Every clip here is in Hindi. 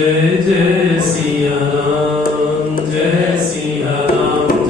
जय जय सिया राम।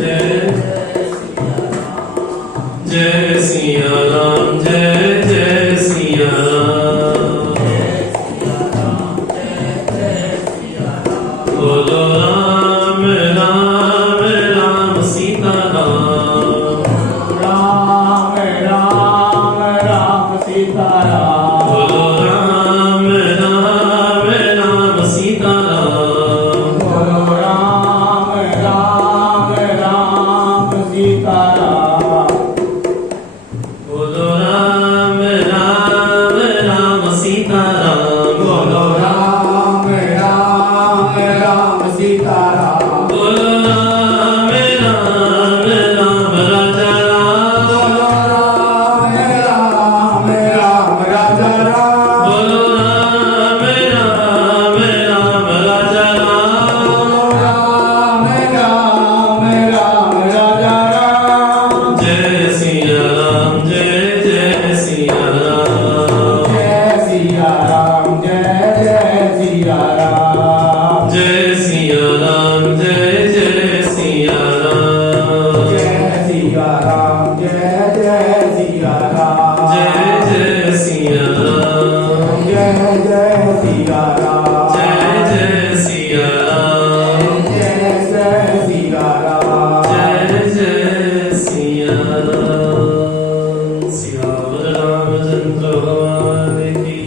जय जय सिया राम, जय जय सिया राम, जय जय सिया राम, जय जय सिया राम। सियावर रामचंद्र भगवान की,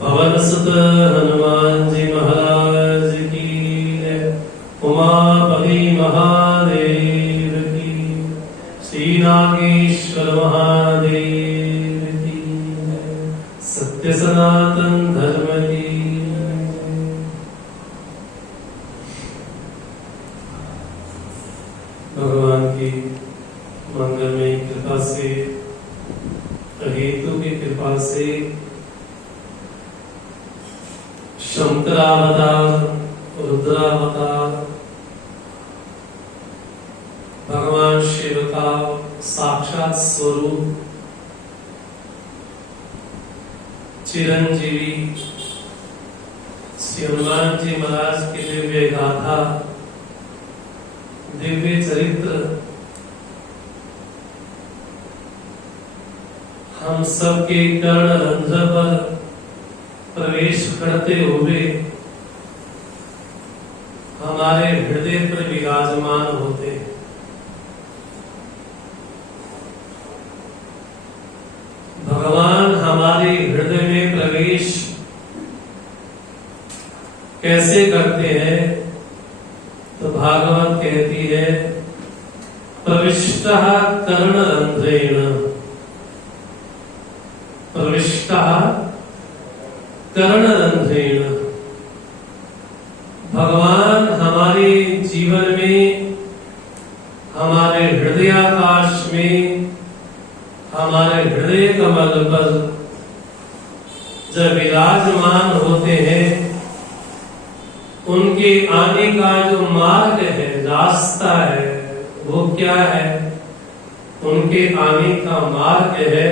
पवन सुत हनुमान जी महाराज की जय। उमापति महादेव की, श्री नागेश्वर महादेव की जय। सत्य सनातन धर्म की जय। भगवान की मंगलमय कृपा से, हेतु की कृपा से शंकरावतार, रुद्रावतार, भगवान शिव का साक्षात स्वरूप चिरंजीवी श्री हनुमान जी महाराज की दिव्य गाथा, दिव्य चरित्र हम सबके कर्ण रंध्र पर प्रवेश करते हुए हमारे हृदय पर विराजमान होते हैं। भगवान हमारे हृदय में प्रवेश कैसे करते हैं? तो भागवत कहती है, प्रविष्टः कर्णरंध्रेण, प्रविष्टः कर्णरंध्रेण। भगवान हमारे जीवन में, हमारे हृदयाकाश में, हमारे हृदय कमल पर जब विराजमान होते हैं, उनके आने का जो मार्ग है, रास्ता है, वो क्या है? उनके आने का मार्ग है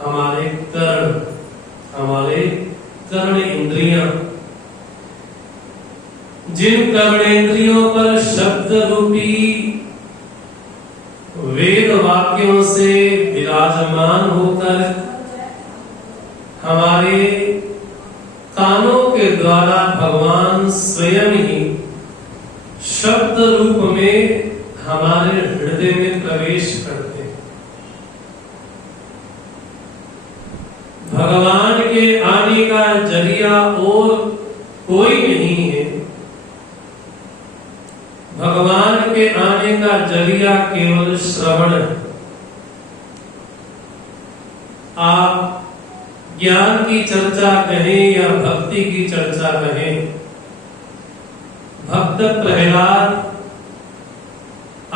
हमारे कर्ण, हमारे कर्ण इंद्रियां। जिन कर्णेंद्रियों पर शब्द रूपी वेद वाक्यों से विराजमान होकर हमारे कानों के द्वारा भगवान स्वयं ही शब्द रूप में हमारे हृदय में प्रवेश करते हैं। भगवान के आने का जरिया और कोई नहीं है। भगवान के आने का जरिया केवल श्रवण है। आप ज्ञान की चर्चा कहें या भक्ति की चर्चा कहें, भक्त प्रहलाद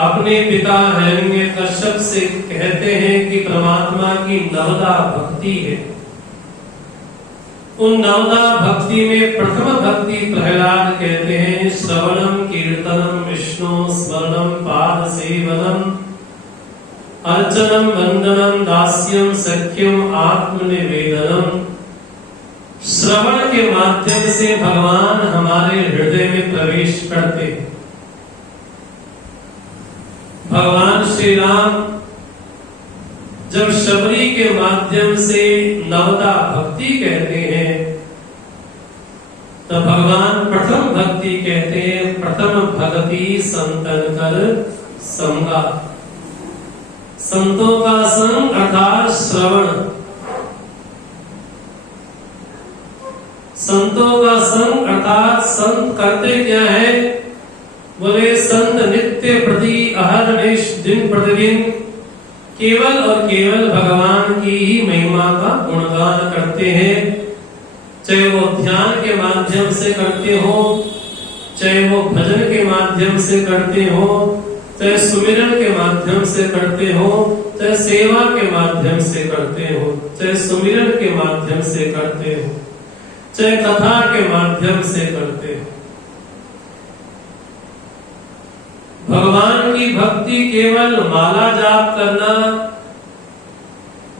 अपने पिता हिरण्यकश्यप से कहते हैं कि परमात्मा की नवदा भक्ति है। उन नवदा भक्ति में प्रथम भक्ति प्रहलाद कहते हैं, श्रवणम कीर्तनम विष्णु स्मरणम पाद सेवनम अर्चनम वंदनम दास्यम सख्यम आत्मनिवेदनम। श्रवण के माध्यम से भगवान हमारे हृदय में प्रवेश करते हैं। भगवान श्री राम जब शबरी के माध्यम से नवदा भक्ति कहते हैं, तो भगवान प्रथम भक्ति कहते हैं, प्रथम भक्ति संतन कर संगा। संतों का संग अर्थात श्रवण। संतों का संग अर्थात संत करते क्या है? बोले संत नित्य प्रति अहर्निश दिन प्रतिदिन केवल और केवल भगवान की ही महिमा का गुणगान करते हैं। चाहे वो ध्यान के माध्यम से करते हो, चाहे वो भजन के माध्यम से करते हो, चाहे सुमिरन के माध्यम से करते हो, चाहे सेवा के माध्यम से करते हो, चाहे सुमिरन के माध्यम से करते हो, चाहे कथा के माध्यम से करते हो। भगवान की भक्ति केवल माला जाप करना,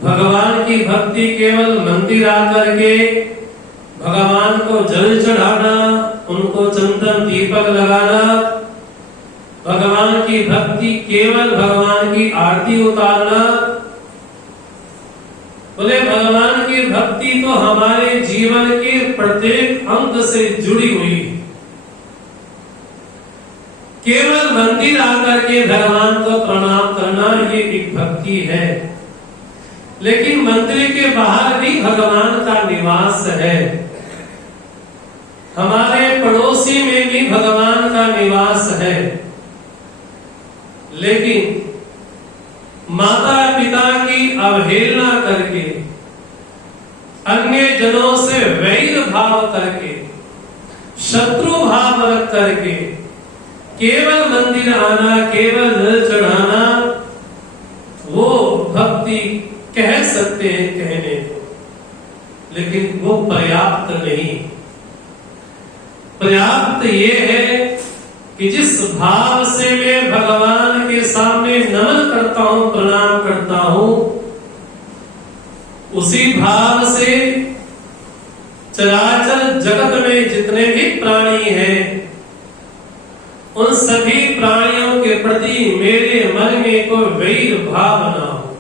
भगवान की भक्ति केवल मंदिर आकर के भगवान को जल चढ़ाना, उनको चंदन दीपक लगाना, भगवान की भक्ति केवल भगवान की आरती उतारना। बोले भगवान की भक्ति तो हमारे अंग से जुड़ी हुई है। केवल मंदिर आकर के भगवान को प्रणाम करना ये एक भक्ति है, लेकिन मंदिर के बाहर भी भगवान का निवास है। हमारे पड़ोसी में भी भगवान का निवास है, लेकिन माता पिता की अवहेलना करके, अन्य जनों से वैर भाव करके, शत्रु भाव रख करके केवल मंदिर आना, केवल जल चढ़ाना, वो भक्ति कह सकते हैं कहने को, लेकिन वो पर्याप्त नहीं। पर्याप्त ये है कि जिस भाव से मैं भगवान के सामने नमन करता हूं, प्रणाम करता हूं, उसी भाव से चराचर जगत में जितने भी प्राणी हैं, उन सभी प्राणियों के प्रति मेरे मन में कोई वैर भाव ना हो।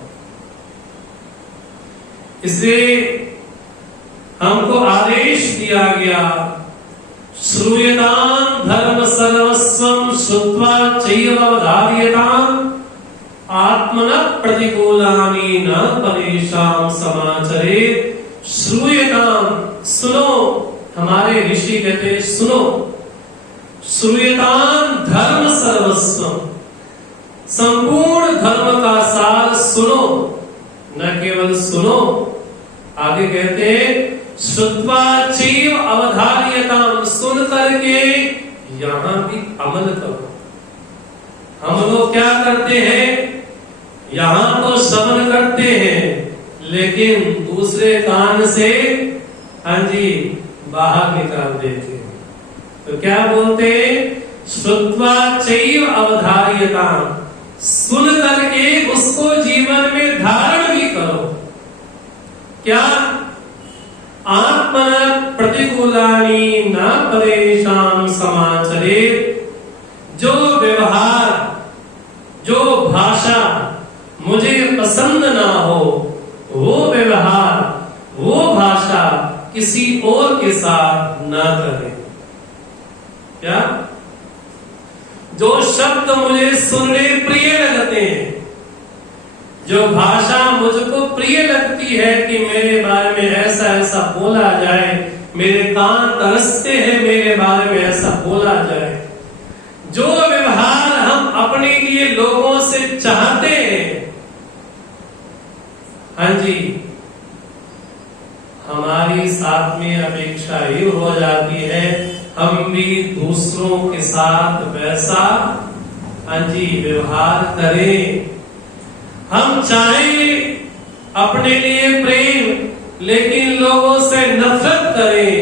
इसलिए हमको आदेश दिया गया, श्रूयतां धर्म सर्वस्वं श्रुत्वा चैवधार्यतां आत्मनः प्रतिकूलानि न परेषां समाचरेत्। श्रूयतां, सुनो, हमारे ऋषि कहते सुनो। श्रूयतां धर्म सर्वस्वं, संपूर्ण धर्म का सार सुनो, न केवल सुनो, आगे कहते हैं श्रुत्वा चैव अवधार्यतां, सुन करके यहां भी अमल करो। हम लोग क्या करते हैं, यहां तो श्रवण करते हैं, लेकिन दूसरे कान से हाँ जी बाहर निकाल देते हैं। तो क्या बोलते हैं, श्रुत्वा चैव अवधार्यतां, सुन करके उसको जीवन में धारण भी करो। क्या, आत्मनः प्रतिकूलानि न परेषां समाचरेत्। जो व्यवहार, जो भाषा मुझे पसंद ना हो, वो व्यवहार, वो भाषा किसी और के साथ ना करें। क्या, जो शब्द मुझे सुनने प्रिय लगते हैं, जो भाषा मुझको प्रिय लगती है कि मेरे बारे में ऐसा ऐसा बोला जाए, मेरे कान तरसते हैं मेरे बारे में ऐसा बोला जाए, जो व्यवहार हम अपने लिए लोगों से चाहते हैं, हाँ जी, हमारी साथ में अपेक्षा ये हो जाती है हम भी दूसरों के साथ वैसा हाँ जी व्यवहार करें। हम चाहें अपने लिए प्रेम, लेकिन लोगों से नफरत करें।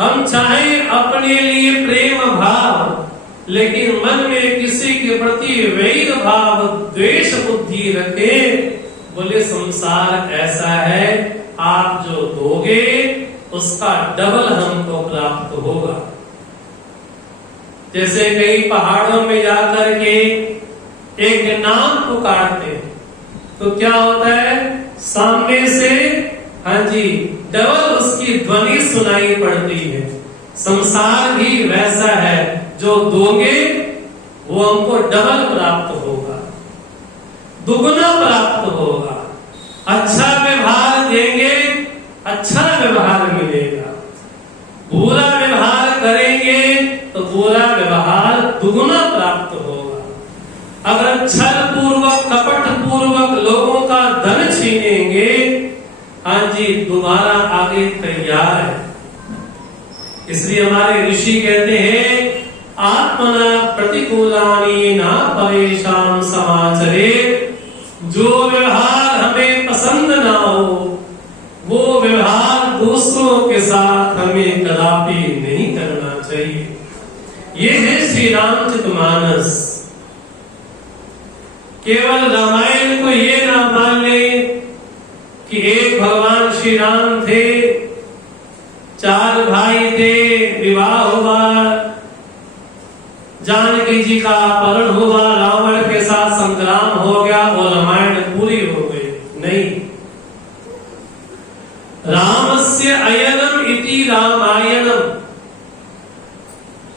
हम चाहें अपने लिए प्रेम भाव, लेकिन मन में किसी के प्रति वैर भाव, द्वेष बुद्धि रखें। बोले संसार ऐसा है, आप जो दोगे उसका डबल हमको प्राप्त होगा। जैसे कई पहाड़ों में जाकर के एक नाम पुकारते हैं, तो क्या होता है, सामने से हाँ जी डबल उसकी ध्वनि सुनाई पड़ती है। संसार भी वैसा है, जो दोगे वो हमको डबल प्राप्त होगा, दुगुना प्राप्त होगा। अच्छा व्यवहार देंगे, अच्छा व्यवहार मिलेगा। बुरा व्यवहार करेंगे तो बुरा व्यवहार दुगुना प्राप्त होगा। अगर छल पूर्वक, कपट पूर्वक लोगों का धन छीनेंगे, हाँ जी दोबारा आगे तैयार है। इसलिए हमारे ऋषि कहते हैं, आत्मना प्रतिकूलानि न परेषां समाचरेत्। जो व्यवहार हमें पसंद ना हो, वो व्यवहार दूसरों के साथ हमें कदापि नहीं करना चाहिए। ये है श्री रामचरितमानस। केवल रामायण को ये ना मान ले कि एक भगवान श्री राम थे, 4 भाई थे, विवाह हुआ, जानकी जी का अपहरण हुआ, रावण के साथ संग्राम हो गया और रामायण पूरी हो गई। नहीं, रामस्य अयनम इति इति रामायणम।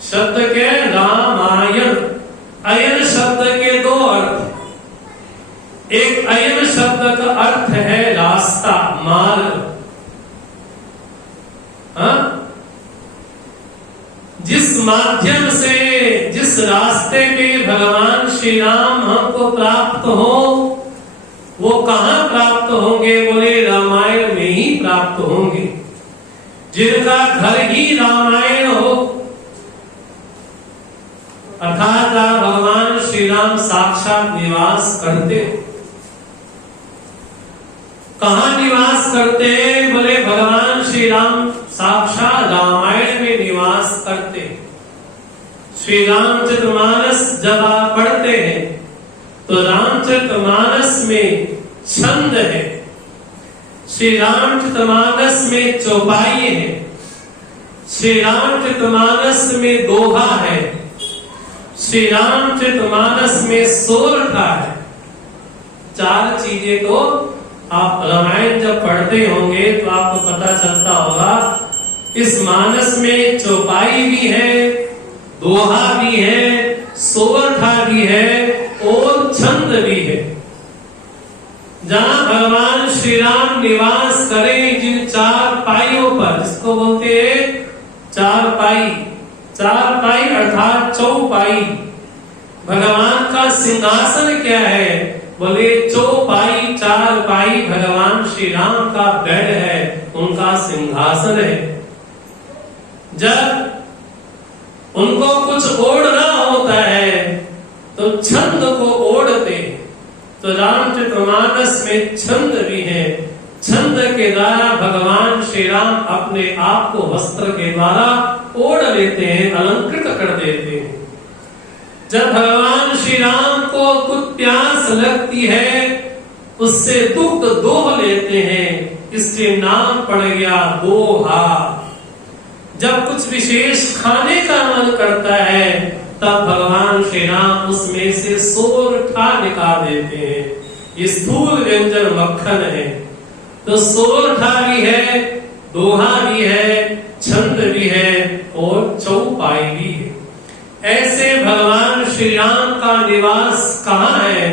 शब्द के रामायण, अयन शब्द के दो अर्थ। एक अयन शब्द का अर्थ है रास्ता, मार्ग। जिस माध्यम से, जिस रास्ते पे भगवान श्री राम हमको प्राप्त हो, वो कहां प्राप्त होंगे? बोले रामायण में ही प्राप्त होंगे। जिनका घर ही रामायण हो, अर्थात भगवान श्री राम साक्षात निवास करते हो। कहां निवास करते हैं? बोले भगवान श्री राम साक्षात रामायण में निवास करते हैं। श्री रामचरितमानस जब आप पढ़ते हैं तो रामचरितमानस में छंद है, श्री रामचरितमानस में चौपाई है, श्री रामचरितमानस में दोहा है, श्री रामचरितमानस में सोरठा है। चार चीजें तो आप रामायण जब पढ़ते होंगे तो आपको पता चलता होगा। इस मानस में चौपाई भी है, दोहा भी है, सोरठा भी है और छंद भी है। जहां भगवान श्री राम निवास करें, जिन चार पाइयों पर, जिसको बोलते हैं चार पाई, चार पाई अर्थात चौपाई। भगवान का सिंहासन क्या है? बोले चौपाई, चार पाई भगवान श्री राम का बेड है, उनका सिंहासन है। जब उनको कुछ ओढ़ना होता है तो छंद को ओढ़ते। तो रामचरितमानस में छंद भी है। छंद के द्वारा भगवान श्री राम अपने आप को वस्त्र के द्वारा ओढ़ लेते हैं, अलंकृत कर देते हैं। जब भगवान श्री राम को कुछ प्यास लगती है, उससे दुग्ध दोह लेते हैं, इसलिए नाम पड़ गया दोहा। जब कुछ विशेष खाने का मन करता है तब भगवान श्री राम उसमें से सोरठा निकाल देते हैं। ये स्थूल व्यंजन मक्खन है। तो सोरठा भी है, दोहा भी है, छंद भी है और चौपाई भी है। ऐसे भगवान श्री राम का निवास कहाँ है?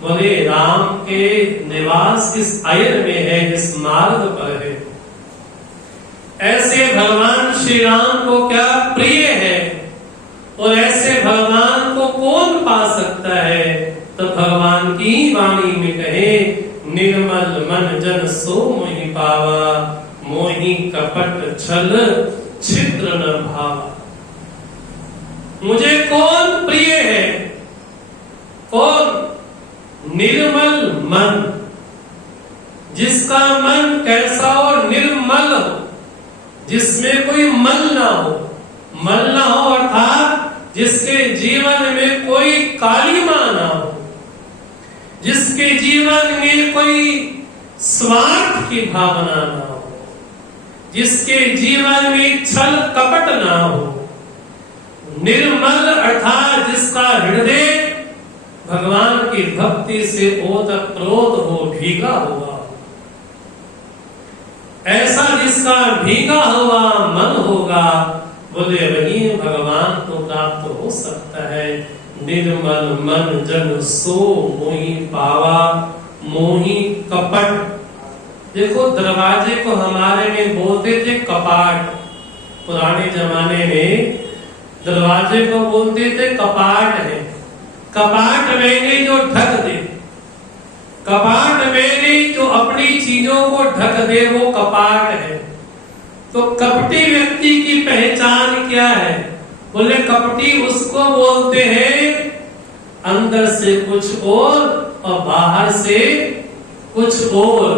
बोले राम के निवास इस अयन में है, इस मार्ग पर है। ऐसे भगवान श्री राम को क्या प्रिय है और ऐसे भगवान को कौन पा सकता है? तो भगवान की वाणी में कहे, निर्मल मन जन सो मोहि पावा, मोहि कपट छल छिद्र न भावा। मुझे कौन प्रिय है? कौन? निर्मल मन, जिसका मन कैसा हो? निर्मल हो, जिसमें कोई मल ना हो। मल ना हो अर्थात जिसके जीवन में कोई कालिमा ना हो, जिसके जीवन में कोई स्वार्थ की भावना ना हो, जिसके जीवन में छल कपट ना हो। निर्मल अर्थात जिसका हृदय भगवान की भक्ति से ओतप्रोत हो, भीगा हुआ। ऐसा जिसका भीगा हुआ मन होगा, बोले वही भगवान को प्राप्त हो सकता है। निर्मल मन जन सो मोहि पावा, मोहि कपट। देखो दरवाजे को हमारे में बोलते थे कपाट। पुराने जमाने में दरवाजे को बोलते थे कपाट है। कपाट मैंने जो ढक दे, कपाट मैंने जो अपनी चीजों को ढक दे, वो कपाट है। तो कपटी व्यक्ति की पहचान क्या है? बोले कपटी उसको बोलते हैं अंदर से कुछ और बाहर से कुछ और।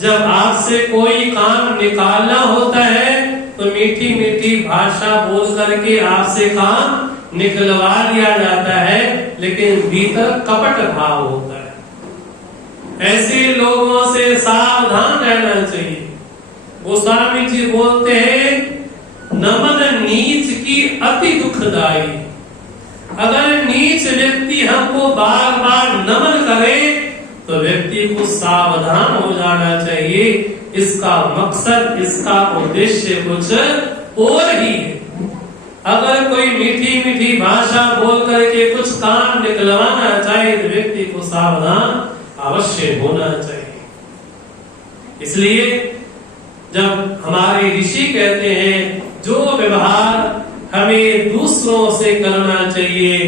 जब आपसे कोई काम निकालना होता है तो मीठी मीठी भाषा बोल करके आपसे काम निकलवा दिया जाता है, लेकिन भीतर कपट भाव होता है। ऐसे लोगों से सावधान रहना चाहिए। गोस्वामी जी बोलते हैं, नमन नीच की अति दुखदाई। अगर नीच व्यक्ति हमको बार बार नमन करे तो व्यक्ति को सावधान हो जाना चाहिए। इसका मकसद, इसका उद्देश्य कुछ और ही है। अगर कोई मीठी मीठी भाषा बोल करके कुछ काम निकलवाना चाहे तो व्यक्ति को सावधान अवश्य होना चाहिए। इसलिए जब हमारे ऋषि कहते हैं जो व्यवहार हमें दूसरों से करना चाहिए,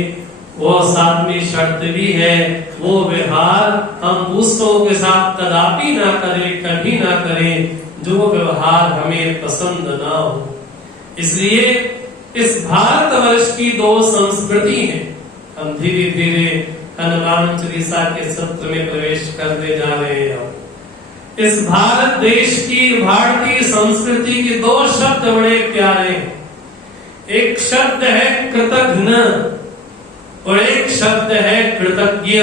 वो सातवीं शर्त भी है, वो व्यवहार हम दूसरों के साथ कदापि ना करें, कभी ना करें जो व्यवहार हमें पसंद ना हो। इसलिए इस भारतवर्ष की दो संस्कृति है। हम धीरे धीरे हनुमान चालीसा के सत्र में प्रवेश करने जा रहे हैं। इस भारत देश की, भारतीय संस्कृति के दो शब्द बड़े प्यारे हैं। एक शब्द है कृतघ्न और एक शब्द है कृतज्ञ।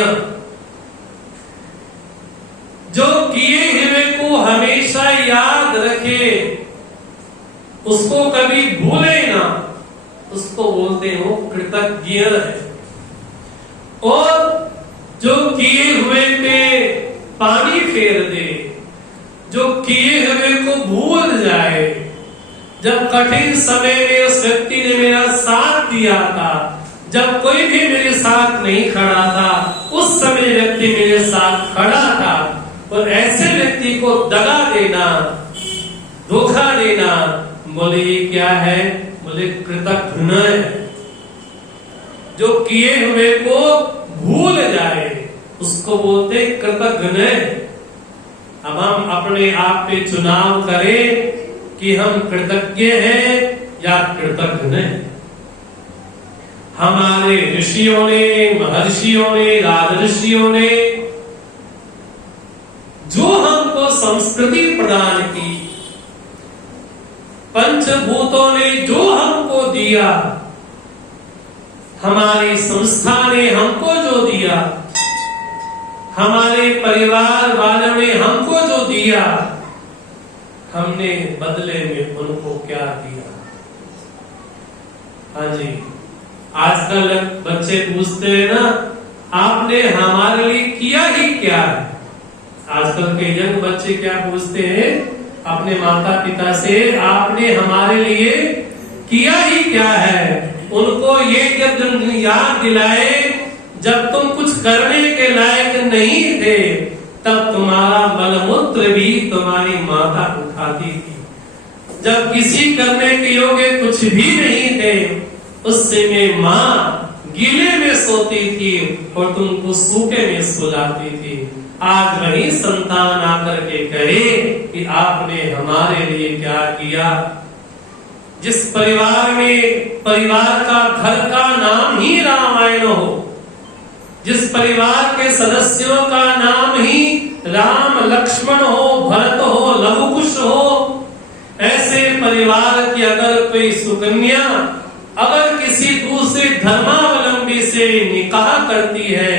जो किए हुए को हमेशा याद रखे, उसको कभी भूले ना, उसको बोलते हो कृतज्ञ है। और जो किए हुए पे पानी फेर दे, जो किए हुए को भूल जाए। जब कठिन समय में उस व्यक्ति ने मेरा साथ दिया था, जब कोई भी मेरे साथ नहीं खड़ा था, उस समय व्यक्ति मेरे साथ खड़ा था, और ऐसे व्यक्ति को दगा देना, धोखा देना, बोले ये क्या है? बोले कृतघ्न है। जो किए हुए को भूल जाए उसको बोलते कृतघ्न। अब हम अपने आप पे चुनाव करें कि हम कृतज्ञ हैं या कृतघ्न हैं। हमारे ऋषियों ने, महर्षियों ने, राजऋषियों ने जो हमको संस्कृति प्रदान की, पंचभूतों ने जो हमको दिया, हमारी संस्था ने हमको जो दिया, हमारे परिवार वालों ने हमको जो दिया, हमने बदले में उनको क्या दिया? हाँ जी, आजकल बच्चे पूछते हैं ना, आपने हमारे लिए किया ही क्या है? आजकल के यंग बच्चे क्या पूछते हैं अपने माता पिता से, आपने हमारे लिए किया ही क्या है? उनको ये जब याद दिलाए, जब तुम कुछ करने के लायक नहीं थे, तब तुम्हारा मलमूत्र भी तुम्हारी माता उठाती थी। जब किसी करने के योग्य कुछ भी नहीं थे, उस समय माँ गीले में सोती थी और तुमको सूखे में सुलाती थी। आज वही संतान आकर के कहे कि आपने हमारे लिए क्या किया? जिस परिवार में, परिवार का, घर का नाम ही रामायण हो, जिस परिवार के सदस्यों का नाम ही राम, लक्ष्मण हो, भरत हो, लवकुश हो, ऐसे परिवार की अगर कोई सुकन्या अगर किसी दूसरे धर्मावलंबी से निकाह करती है,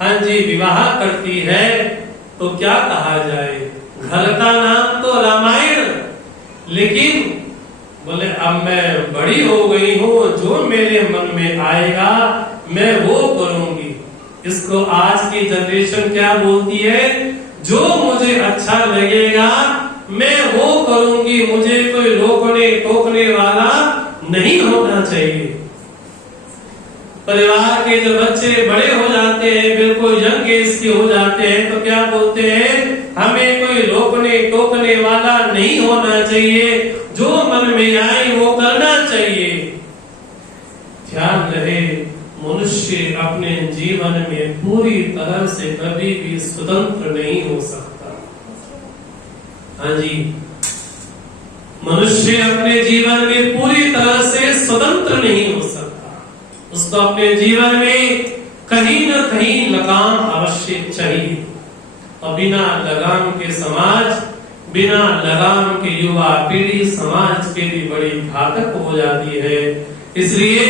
हाँ जी, विवाह करती है, तो क्या कहा जाए? घर का नाम तो रामायण, लेकिन बोले अब मैं बड़ी हो गई हूँ, जो मेरे मन में आएगा मैं वो करूंगी। इसको आज की जनरेशन क्या बोलती है? जो मुझे अच्छा लगेगा मैं वो करूंगी, मुझे कोई रोकने टोकने वाला नहीं होना चाहिए। परिवार के जो बच्चे बड़े हो जाते हैं, बिल्कुल यंग एज के हो जाते हैं, तो क्या बोलते हैं? हमें कोई रोकने टोकने वाला नहीं होना चाहिए, जो मन में आए वो करना चाहिए। ध्यान रहे, मनुष्य अपने जीवन में पूरी तरह से कभी भी स्वतंत्र नहीं हो सकता। हाँ जी, मनुष्य अपने जीवन में पूरी तरह से स्वतंत्र नहीं हो सकता। उसको अपने जीवन में कहीं न कहीं लगाम अवश्य चाहिए, और बिना लगाम के समाज, बिना लगाम के युवा पीढ़ी समाज के लिए बड़ी घातक हो जाती है। इसलिए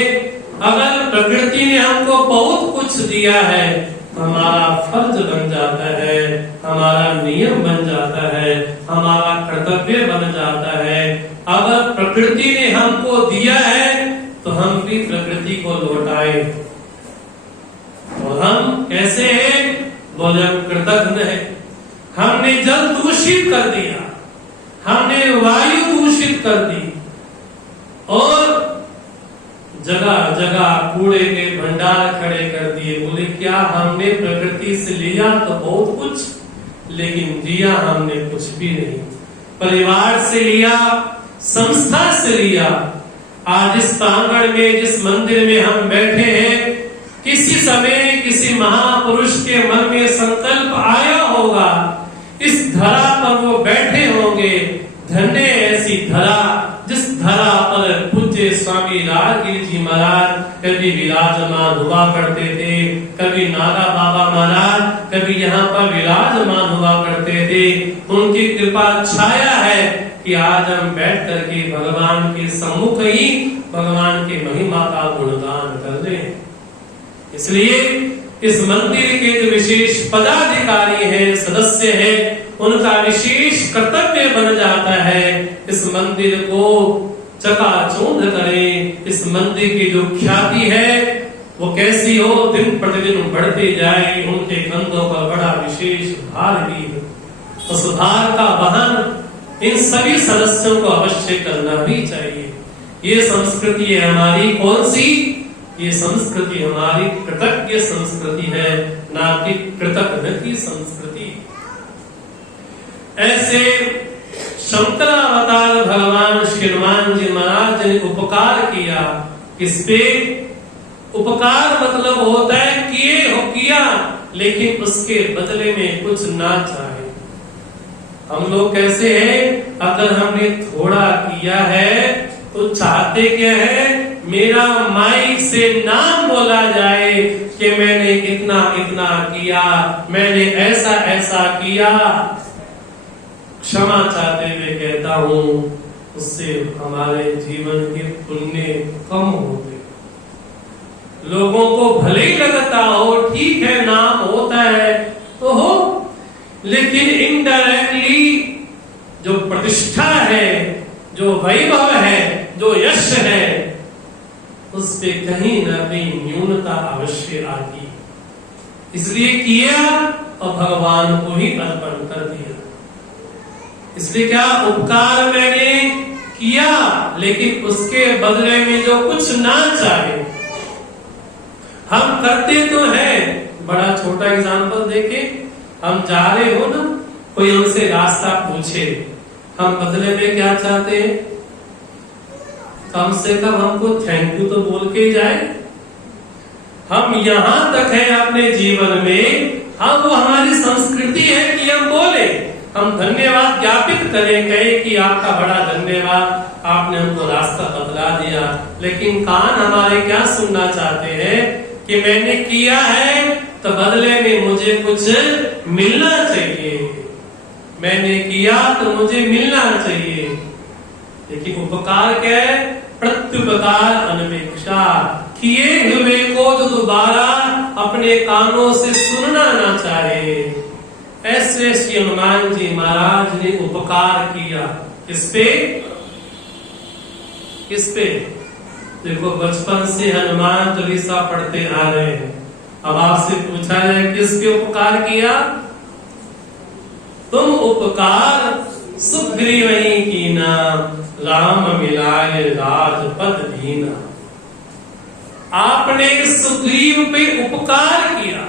अगर प्रकृति ने हमको बहुत कुछ दिया है तो हमारा फर्ज बन जाता है, हमारा नियम बन जाता है, हमारा कर्तव्य बन जाता है। अगर प्रकृति ने हमको दिया है तो हम भी प्रकृति को लौटाएं। और हम कैसे हैं? बोले हम कृतज्ञ है। हमने जल दूषित कर दिया, हमने वायु दूषित कर दी और जगह जगह कूड़े के भंडार खड़े कर दिए। बोले क्या हमने प्रकृति से लिया तो बहुत कुछ, लेकिन दिया हमने कुछ भी नहीं। परिवार से लिया, संस्था से लिया। आज इस प्रांगण में, जिस मंदिर में हम बैठे हैं, किसी समय किसी महापुरुष के मन में संकल्प आया होगा, इस धरा पर वो बैठे होंगे। धन्य ऐसी धरा जिस धरा पर पूज्य स्वामी राजगिरी जी महाराज कभी विराजमान हुआ करते थे, कभी नागा बाबा महाराज कभी यहाँ पर विराजमान हुआ करते थे। उनकी कृपा छाया है कि आज हम बैठ करके भगवान के सम्मुख ही भगवान के महिमा का गुणगान कर रहे हैं। इसलिए इस मंदिर के जो विशेष पदाधिकारी हैं, सदस्य हैं, उनका विशेष कर्तव्य बन जाता है इस मंदिर को चकाचौंध करें। इस मंदिर की जो ख्याति है वो कैसी हो, दिन प्रतिदिन बढ़ते जाए। उनके कंधों पर बड़ा विशेष भार भी है। उस भार का वहन इन सभी सदस्यों को अवश्य करना भी चाहिए। ये संस्कृति है हमारी कौन सी? ये संस्कृति हमारी कृतज्ञ संस्कृति है, ना कि कृतज्ञ की संस्कृति। ऐसे शंकरावतार भगवान श्री हनुमान जी महाराज ने उपकार किया। किस पे? उपकार मतलब होता है किए हो किया, लेकिन उसके बदले में कुछ ना चाहे। हम लोग कैसे हैं? अगर हमने थोड़ा किया है तो चाहते क्या है? मेरा माइक से नाम बोला जाए कि मैंने इतना इतना किया, मैंने ऐसा ऐसा किया। क्षमा चाहते हुए कहता हूं, उससे हमारे जीवन के पुण्य कम होते। लोगों को भले ही लगता हो ठीक है, नाम होता है तो हो, लेकिन इनडायरेक्टली जो प्रतिष्ठा है, जो वैभव है, जो यश है, उस पे कहीं न कहीं न्यूनता अवश्य आती। इसलिए किया और भगवान को ही अर्पण कर दिया। इसलिए क्या उपकार मैंने किया, लेकिन उसके बदले में जो कुछ ना चाहे। हम करते तो हैं। बड़ा छोटा एग्जांपल देके, हम जा रहे हो ना, कोई हमसे रास्ता पूछे, हम बदले में क्या चाहते हैं? कम से कम हमको थैंक यू तो बोल के जाए। हम यहां तक है अपने जीवन में, हम वो हमारी संस्कृति है कि हम बोले, हम धन्यवाद ज्ञापित करें, कहें कि आपका बड़ा धन्यवाद, आपने हमको रास्ता बतला दिया। लेकिन कान हमारे क्या सुनना चाहते हैं कि मैंने किया है तो बदले में मुझे कुछ मिलना चाहिए, मैंने किया तो मुझे मिलना चाहिए। लेकिन उपकार क्या है? प्रत्युपकार अनपेक्षा। किए हुए को तो दोबारा अपने कानों से सुनना ना चाहे। ऐसे श्री हनुमान जी महाराज ने उपकार किया। किस पे? किस पे? देखो, बचपन से हनुमान चालीसा पढ़ते आ रहे हैं। अब आपसे पूछा जाए किसके उपकार किया? तुम उपकार सुग्रीव ही कीना, राम मिलाए राजपद दीना। आपने सुग्रीव पे उपकार किया,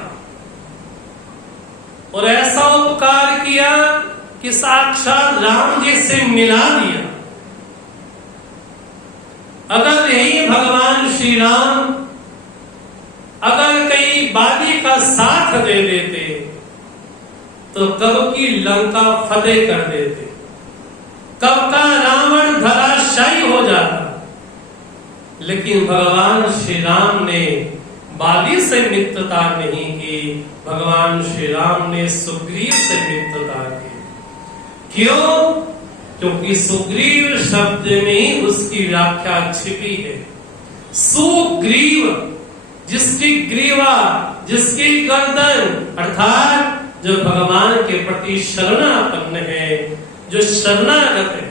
और ऐसा उपकार किया कि साक्षात राम जी से मिला दिया। अगर यही भगवान श्री राम अगर कई बादी का साथ दे देते तो कब की लंका फतेह कर देते, कब का रावण धराशायी हो जाता। लेकिन भगवान श्री राम ने बाली से मित्रता नहीं की, भगवान श्री राम ने सुग्रीव से मित्रता की। क्यों? क्योंकि सुग्रीव शब्द में ही उसकी व्याख्या छिपी है। सुग्रीव, जिसकी ग्रीवा, जिसकी गर्दन, अर्थात जो भगवान के प्रति शरणापन्न है, जो शरणागत है।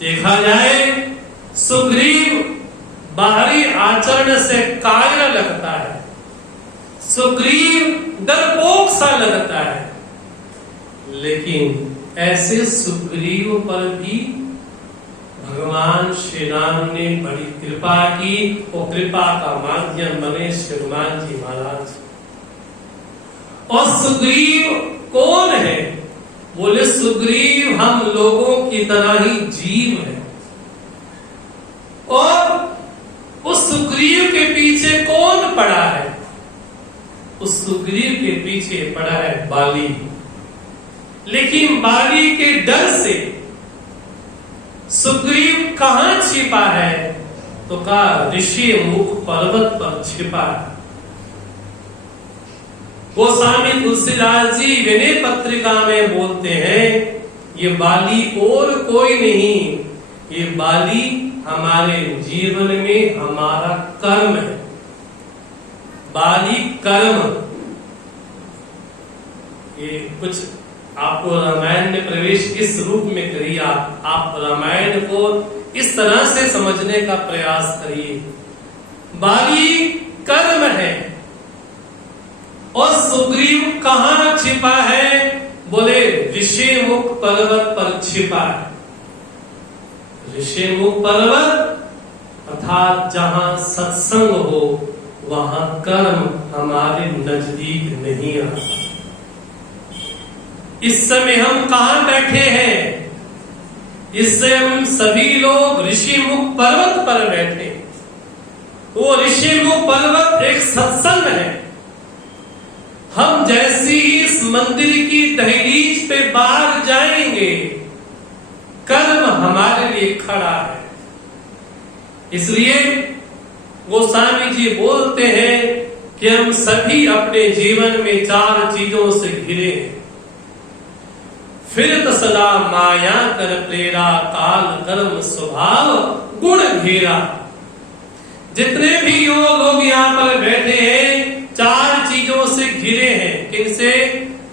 देखा जाए, सुग्रीव बाहरी आचरण से कायर लगता है, सुग्रीव डरपोक सा लगता है, लेकिन ऐसे सुग्रीव पर भी भगवान श्री राम ने बड़ी कृपा की और कृपा का माध्यम बने श्री हनुमान जी महाराज। और सुग्रीव कौन है? बोले सुग्रीव हम लोगों की तरह ही जीव है। और उस सुग्रीव के पीछे कौन पड़ा है? उस सुग्रीव के पीछे पड़ा है बाली। लेकिन बाली के डर से सुग्रीव कहां छिपा है? तो कहा ऋषि मुख पर्वत पर छिपा है। गोस्वामी तुलसीदास जी विनय पत्रिका में बोलते हैं, ये बाली और कोई नहीं, ये बाली हमारे जीवन में हमारा कर्म है। बाली कर्म, ये कुछ आपको रामायण में प्रवेश इस रूप में करिए। आप रामायण को इस तरह से समझने का प्रयास करिए। बाली कर्म है और सुग्रीव कहां छिपा है? बोले ऋषिमुख पर्वत पर छिपा है। ऋषिमुख पर्वत अर्थात जहां सत्संग हो वहां कर्म हमारे नजदीक नहीं आता। इस समय हम कहां बैठे हैं? इस समय हम सभी लोग ऋषिमुख पर्वत पर बैठे। वो ऋषिमुख पर्वत एक सत्संग है। हम जैसे ही इस मंदिर की दहलीज पे बाहर जाएंगे, कर्म हमारे लिए खड़ा है। इसलिए गोस्वामी जी बोलते हैं कि हम सभी अपने जीवन में 4 चीजों से घिरे हैं। फिरत सदा माया कर प्रेरा, काल कर्म स्वभाव गुण घेरा। जितने भी लोग यहाँ पर बैठे हैं 4 चीजों से घिरे हैं। किनसे?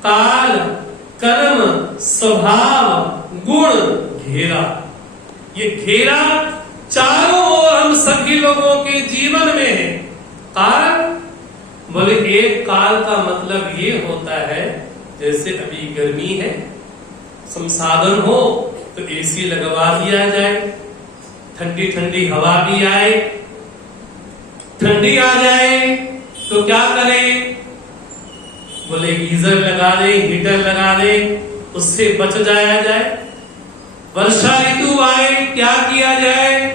काल, कर्म, स्वभाव, गुण घेरा। ये घेरा चारों ओर हम सभी लोगों के जीवन में है। काल, बोले एक काल का मतलब ये होता है, जैसे अभी गर्मी है, संसाधन हो तो एसी लगवा दिया जाए, ठंडी ठंडी हवा भी आए। ठंडी आ जाए तो क्या करें? बोले गीजर लगा दे, हीटर लगा दे, उससे बच जाया जाए। वर्षा ऋतु आए, क्या किया जाए?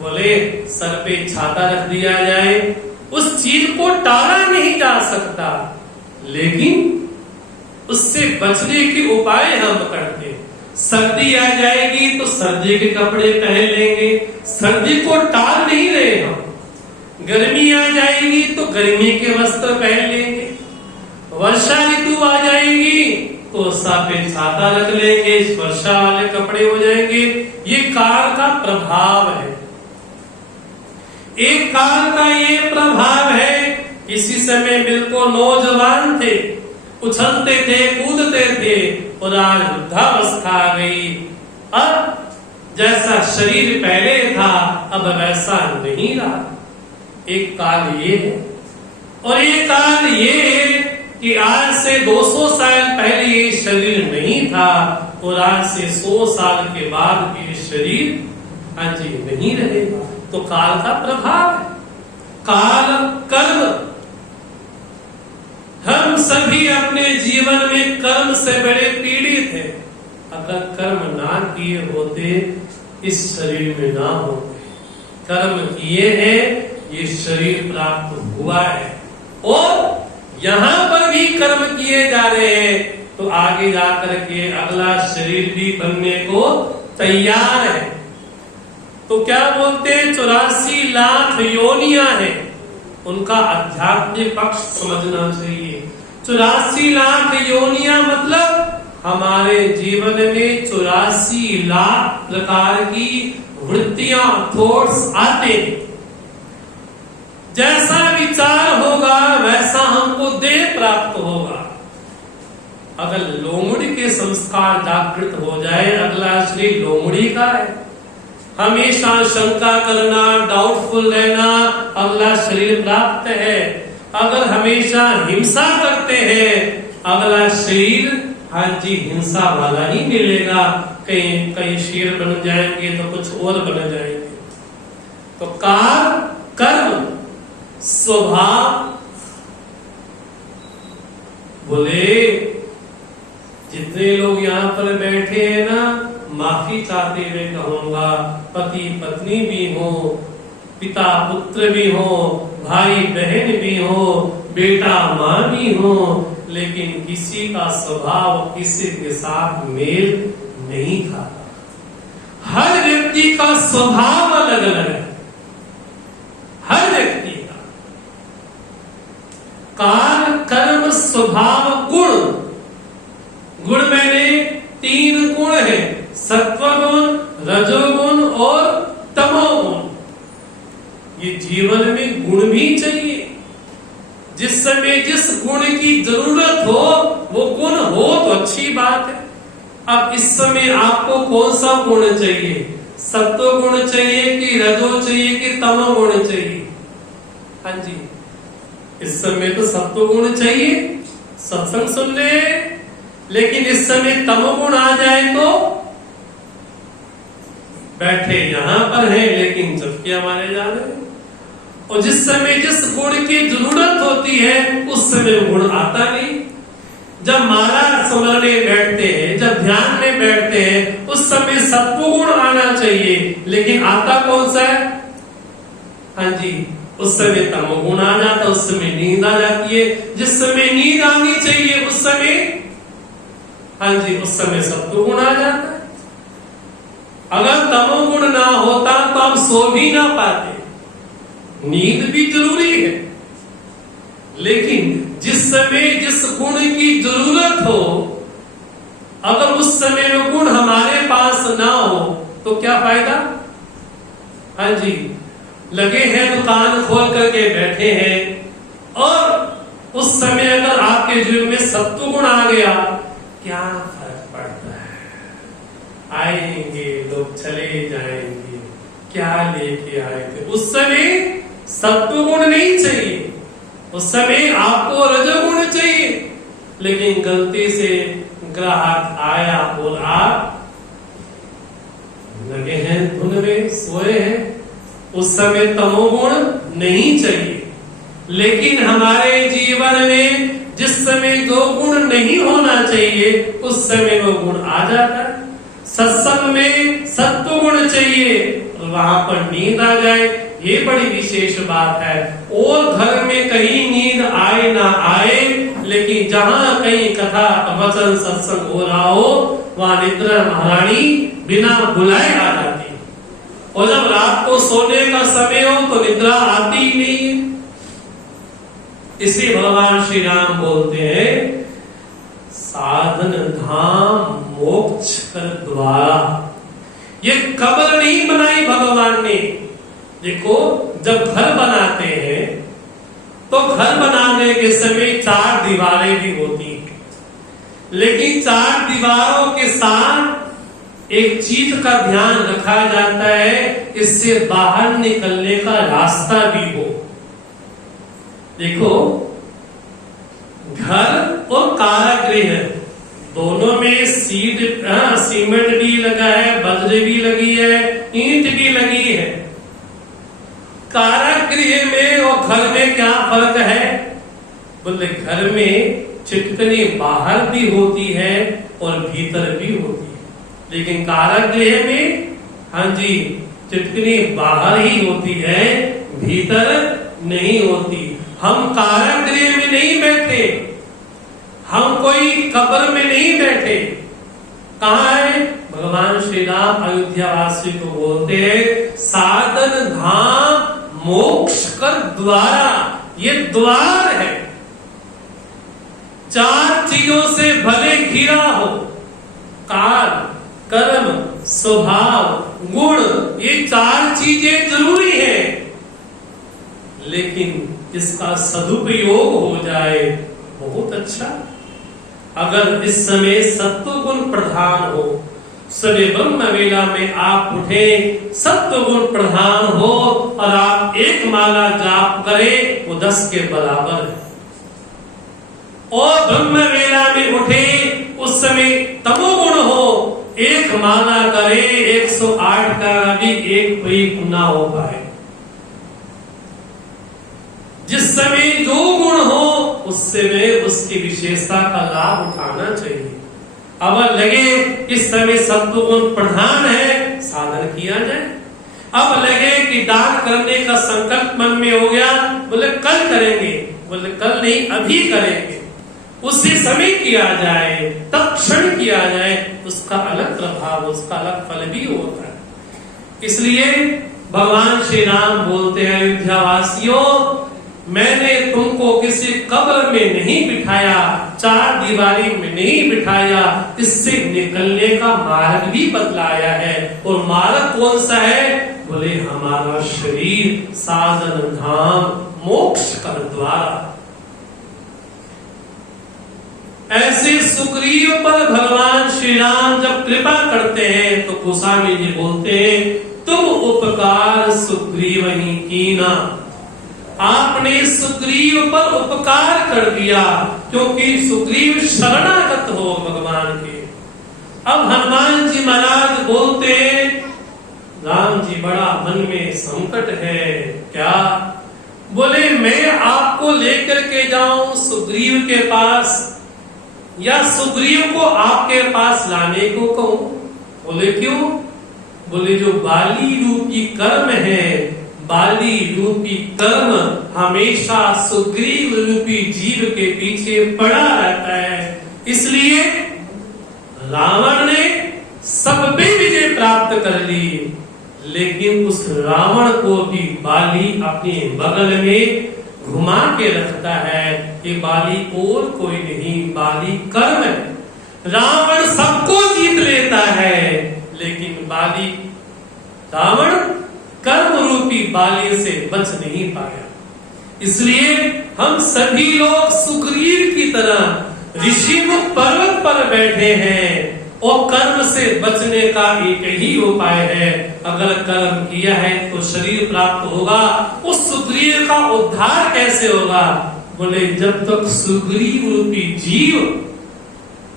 बोले सर पे छाता रख दिया जाए। उस चीज को टाला नहीं जा सकता, लेकिन उससे बचने के उपाय हम करते। सर्दी आ जाएगी तो सर्दी के कपड़े पहन लेंगे, सर्दी को टाल नहीं रहे हम। गर्मी आ जाएगी तो गर्मी के वस्त्र पहन लेंगे। वर्षा ऋतु आ जाएगी तो सर पे छाता रख लेंगे, वर्षा वाले कपड़े हो जाएंगे। ये काल का प्रभाव है। एक काल का ये प्रभाव है। इसी समय बिल्कुल नौजवान थे, उछलते थे, कूदते थे, और आज वृद्धावस्था आ गई। अब जैसा शरीर पहले था अब वैसा नहीं रहा। एक काल ये है, और एक काल ये है कि आज से 200 साल पहले ये शरीर नहीं था, और आज से 100 साल के बाद ये शरीर हाँ जी नहीं रहेगा। तो काल का प्रभाव है। काल कर्म, हम सभी अपने जीवन में कर्म से बड़े पीड़ित हैं। अगर कर्म ना किए होते इस शरीर में ना होते। कर्म किए हैं, ये शरीर प्राप्त हुआ है, और यहाँ पर भी कर्म किए जा रहे हैं, तो आगे जाकर के अगला शरीर भी बनने को तैयार है। तो क्या बोलते हैं? 84 लाख योनियां हैं। उनका आध्यात्मिक पक्ष समझना चाहिए। 84 लाख योनियां मतलब हमारे जीवन में 84 लाख प्रकार की वृत्तियां, थॉट्स आते हैं। जैसा विचार होगा वैसा हमको देह प्राप्त होगा। अगर लोमड़ी के संस्कार जागृत हो जाए, अगला शरीर लोमड़ी का है। हमेशा शंका करना, डाउटफुल रहना, अगला शरीर प्राप्त है। अगर हमेशा हिंसा करते हैं, अगला शरीर हाँ जी हिंसा वाला ही मिलेगा। कहीं कहीं शेर बन जाएंगे तो कुछ और बन जाएंगे। तो कार कर्म स्वभाव, बोले जितने लोग यहाँ पर बैठे हैं ना, माफी चाहते हुए कहूंगा, पति पत्नी भी हो, पिता पुत्र भी हो, भाई बहन भी हो, बेटा माँ भी हो, लेकिन किसी का स्वभाव किसी के साथ मेल नहीं खाता। हर व्यक्ति का स्वभाव अलग अलग है, हर व्यक्ति का। काल कर्म स्वभाव गुण, गुण मैंने 3 गुण है, सत्वगुण, रजोगुण और तमोगुण। ये जीवन में गुण भी चाहिए। जिस समय जिस गुण की जरूरत हो वो गुण हो तो अच्छी बात है। अब इस समय आपको कौन सा गुण चाहिए? सत्व गुण चाहिए कि रजो चाहिए कि तमो गुण चाहिए? हाँ जी, इस समय तो सत्व गुण चाहिए, सत्संग सुन ले। लेकिन इस समय तमोगुण आ जाए तो बैठे यहां पर है लेकिन झपकियां मारे जा रहे हैं। और जिस समय जिस गुण की जरूरत होती है उस समय गुण आता नहीं। जब माला स्मरणे बैठते हैं, जब ध्यान में बैठते हैं, उस समय सत्व गुण आना चाहिए, लेकिन आता कौन सा है? हाँ जी, उस समय तमोगुण आ जाता, उस समय नींद आ जाती है। जिस समय नींद आनी चाहिए उस समय, हाँ जी, उस समय सत्व गुण आ जाता है। अगर तमोगुण ना होता तो हम सो भी ना पाते। नींद भी जरूरी है, लेकिन जिस समय जिस गुण की जरूरत हो, अगर उस समय वो गुण हमारे पास ना हो तो क्या फायदा? हाँ जी, लगे हैं दुकान खोल करके बैठे हैं और उस समय अगर आपके जीवन में सत्व गुण आ गया, क्या फर्क पड़ता है? आएंगे लोग, चले जाएंगे, क्या लेके आए थे? उस समय सत्व गुण नहीं चाहिए, उस समय आपको रजोगुण चाहिए। लेकिन गलती से ग्राहक आया और आप लगे हैं धुन में, सोए हैं, उस समय तमोगुण नहीं चाहिए। लेकिन हमारे जीवन में जिस समय जो गुण नहीं होना चाहिए उस समय वो गुण आ जाता है। सत्संग में सत्व गुण चाहिए और वहां पर नींद आ जाए, ये बड़ी विशेष बात है। और घर में कहीं नींद आए ना आए, लेकिन जहां कहीं कथा वचन सत्संग हो रहा हो वहां निद्रा महारानी बिना बुलाए आ जाती है। और जब रात को सोने का समय हो तो निद्रा आती ही नहीं है। इसी भगवान श्री राम बोलते हैं, साधन धाम मोक्ष कर द्वारा। ये कब्र नहीं बनाई भगवान ने। देखो, जब घर बनाते हैं तो घर बनाने के समय 4 दीवारें भी होती हैं, लेकिन 4 दीवारों के साथ एक चीज का ध्यान रखा जाता है, इससे बाहर निकलने का रास्ता भी हो। देखो, घर और कारागृह दोनों में सीमेंट भी लगा है, बजरी भी लगी है, ईंट भी लगी है। कारागृह में और घर में क्या फर्क है? बोले घर में चिटकनी बाहर भी होती है और भीतर भी होती है, लेकिन कारागृह में हाँ जी चिटकनी बाहर ही होती है, भीतर नहीं होती। हम कारागृह में नहीं बैठे, हम कोई कब्र में नहीं बैठे। कहाँ है? भगवान श्री राम अयोध्या वासी को बोलते हैं, साधन धाम मोक्ष कर द्वारा। ये द्वार है। 4 चीजों से भले घिरा हो, काल कर्म स्वभाव गुण, ये 4 चीजें जरूरी है, लेकिन इसका सदुपयोग हो जाए बहुत अच्छा। अगर इस समय सत्व गुण प्रधान हो, सभी ब्रह्म वेला में आप उठे, सत्व गुण प्रधान हो और आप एक माला जाप करें, वो 10 के बराबर है। और ब्रह्म वेला में उठे, उस समय तमोगुण हो, एक माला करे, 108 का भी एक कोई ना हो पाए। जिस समय जो गुण हो, उस समय उसकी विशेषता का लाभ उठाना चाहिए। अब लगे इस समय सत्व गुण प्रधान है, साधन किया जाए। अब लगे कि दान करने का संकल्प मन में हो गया, बोले कल करेंगे, बोले कल नहीं अभी करेंगे, उसी समय किया जाए, तत्क्षण किया जाए, उसका अलग प्रभाव, उसका अलग फल भी होता है। इसलिए भगवान श्री राम बोलते हैं, अयोध्या वासियों, मैंने तुमको किसी कब्र में नहीं बिठाया, 4 दीवारी में नहीं बिठाया, इससे निकलने का मार्ग भी बतलाया है। और मार्ग कौन सा है? बोले हमारा शरीर साधन धाम मोक्ष का द्वार। ऐसे सुग्रीव पर भगवान श्री राम जब कृपा करते हैं तो गोस्वामी जी बोलते हैं, तुम उपकार सुग्रीव ही कीना। आपने सुग्रीव पर उपकार कर दिया, क्योंकि सुग्रीव शरणागत हो भगवान के। अब हनुमान जी महाराज बोलते, राम जी बड़ा मन में संकट है क्या? बोले मैं आपको लेकर के जाऊं सुग्रीव के पास, या सुग्रीव को आपके पास लाने को कहूं? बोले क्यों? बोले जो बाली रूपी कर्म है, बाली रूपी कर्म हमेशा सुग्रीव रूपी जीव के पीछे पड़ा रहता है। इसलिए रावण ने सब पे विजय प्राप्त कर ली, लेकिन उस रावण को भी बाली अपने बगल में घुमा के रखता है। ये बाली और कोई नहीं, बाली कर्म है। रावण सबको जीत लेता है, लेकिन बाली रावण कर्म रूपी बाली से बच नहीं पाया। इसलिए हम सभी लोग सुग्रीव की तरह ऋषिमुख पर्वत पर बैठे हैं और कर्म से बचने का एक ही उपाय है। अगर कर्म किया है तो शरीर प्राप्त होगा। उस सुग्रीव का उद्धार कैसे होगा? बोले जब तक सुग्रीव रूपी जीव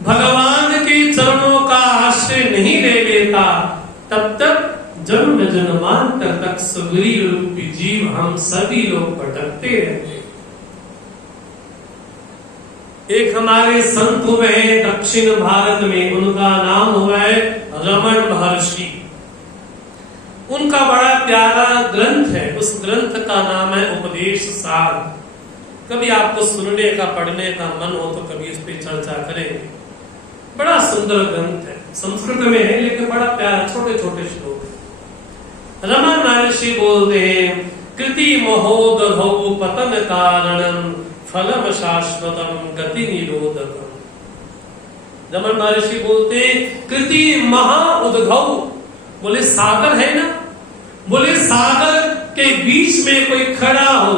भगवान के चरणों का आश्रय नहीं ले लेता, तब तक जन्म जन्मांतर तक सुग्रीव रूपी जीव हम सभी लोग भटकते रहते। एक हमारे संत हुए हैं दक्षिण भारत में, उनका नाम हुआ है रमण महर्षि। उनका बड़ा प्यारा ग्रंथ है, उस ग्रंथ का नाम है उपदेश सार। कभी आपको सुनने का पढ़ने का मन हो तो कभी इस पे चर्चा करेंगे। बड़ा सुंदर ग्रंथ है, संस्कृत में है लेकिन बड़ा प्यारा, छोटे छोटे श्लोक है। रमण महर्षि बोलते हैं, कृति महोदधौ पतन कारणम फलम शाश्वतम गति निरोधकम। रमण महर्षि बोलते हैं, कृति महा उद्भव, बोले सागर है ना, बोले सागर के बीच में कोई खड़ा हो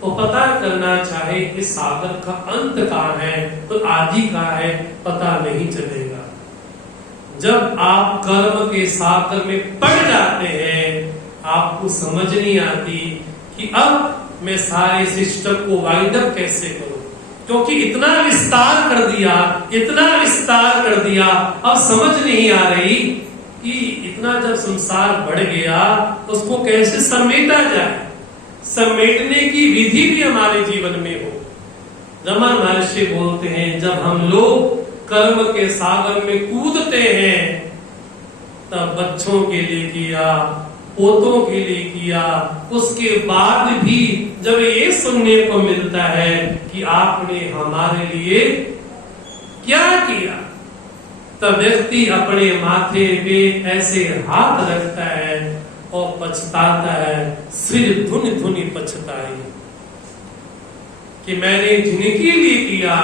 तो पता करना चाहे कि सागर का अंत कहाँ है तो आदि कहाँ है, पता नहीं चलेगा। जब आप कर्म के सागर में पड़ जाते हैं, आपको समझ नहीं आती कि अब मैं सारे सिस्टम को वाइंड अप कैसे करूं, क्योंकि इतना विस्तार कर दिया, इतना विस्तार कर दिया, अब समझ नहीं आ रही कि इतना जब संसार बढ़ गया उसको कैसे समेटा जाए। समेटने की विधि भी हमारे जीवन में हो। रमण महर्षि बोलते हैं, जब हम लोग कर्म के सागर में कूदते हैं, तब बच्चों के लिए किया, पोतों के लिए किया, उसके बाद भी जब ये सुनने को मिलता है कि आपने हमारे लिए क्या किया, तब व्यक्ति अपने माथे पे ऐसे हाथ रखता है और पछताता है, सिर धुन धुनी पछताई कि मैंने जिनके लिए किया,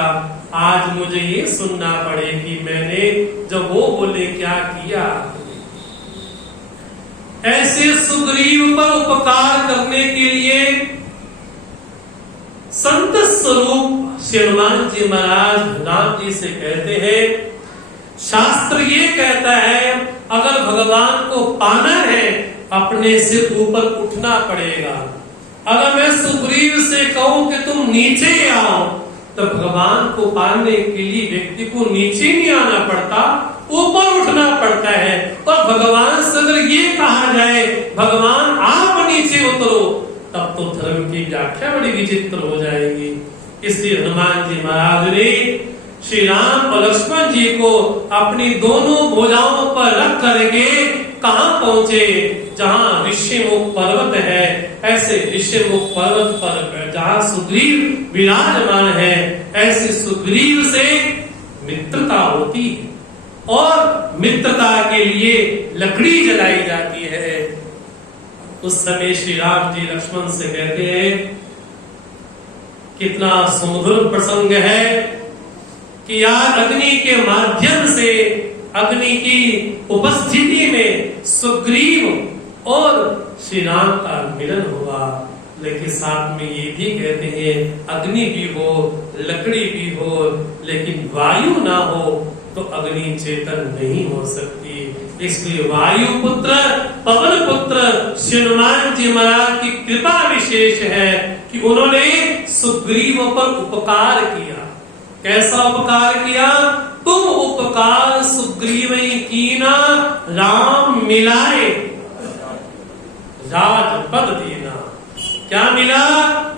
आज मुझे ये सुनना पड़े कि मैंने जब वो बोले क्या किया। ऐसे सुग्रीव पर उपकार करने के लिए संत स्वरूप श्री हनुमान जी महाराज राम जी से कहते हैं, शास्त्र ये कहता है अगर भगवान को पाना है अपने से ऊपर उठना पड़ेगा। अगर मैं सुग्रीव से कहूं कि तुम नीचे आओ तो भगवान को पाने के लिए व्यक्ति को नीचे नहीं आना पड़ता, ऊपर उठना पड़ता है। और भगवान से अगर ये कहा जाए भगवान आप नीचे उतरो, तब तो धर्म की व्याख्या बड़ी विचित्र हो जाएगी। इसलिए हनुमान जी महाराज ने श्री राम और लक्ष्मण जी को अपनी दोनों भुजाओं पर रख करके कहां पहुंचे, जहां ऋषिमुख पर्वत है। ऐसे ऋषिमुख पर्वत पर जहां सुग्रीव विराजमान है, ऐसे सुग्रीव से मित्रता होती है और मित्रता के लिए लकड़ी जलाई जाती है। उस समय श्री राम जी लक्ष्मण से कहते हैं, कितना सुमधुर प्रसंग है कि यार अग्नि के माध्यम से, अग्नि की उपस्थिति में सुग्रीव और श्री राम का मिलन हुआ। लेकिन साथ में ये भी कहते हैं अग्नि भी हो, लकड़ी भी हो, लेकिन वायु ना हो तो अग्नि चेतन नहीं हो सकती। इसलिए वायु पुत्र, पवन पुत्र श्री हनुमान जी महाराज की कृपा विशेष है कि उन्होंने सुग्रीव पर उपकार किया। कैसा उपकार किया? तुम उपकार सुग्रीव कीना राम मिलाए राजपद देना। क्या मिला?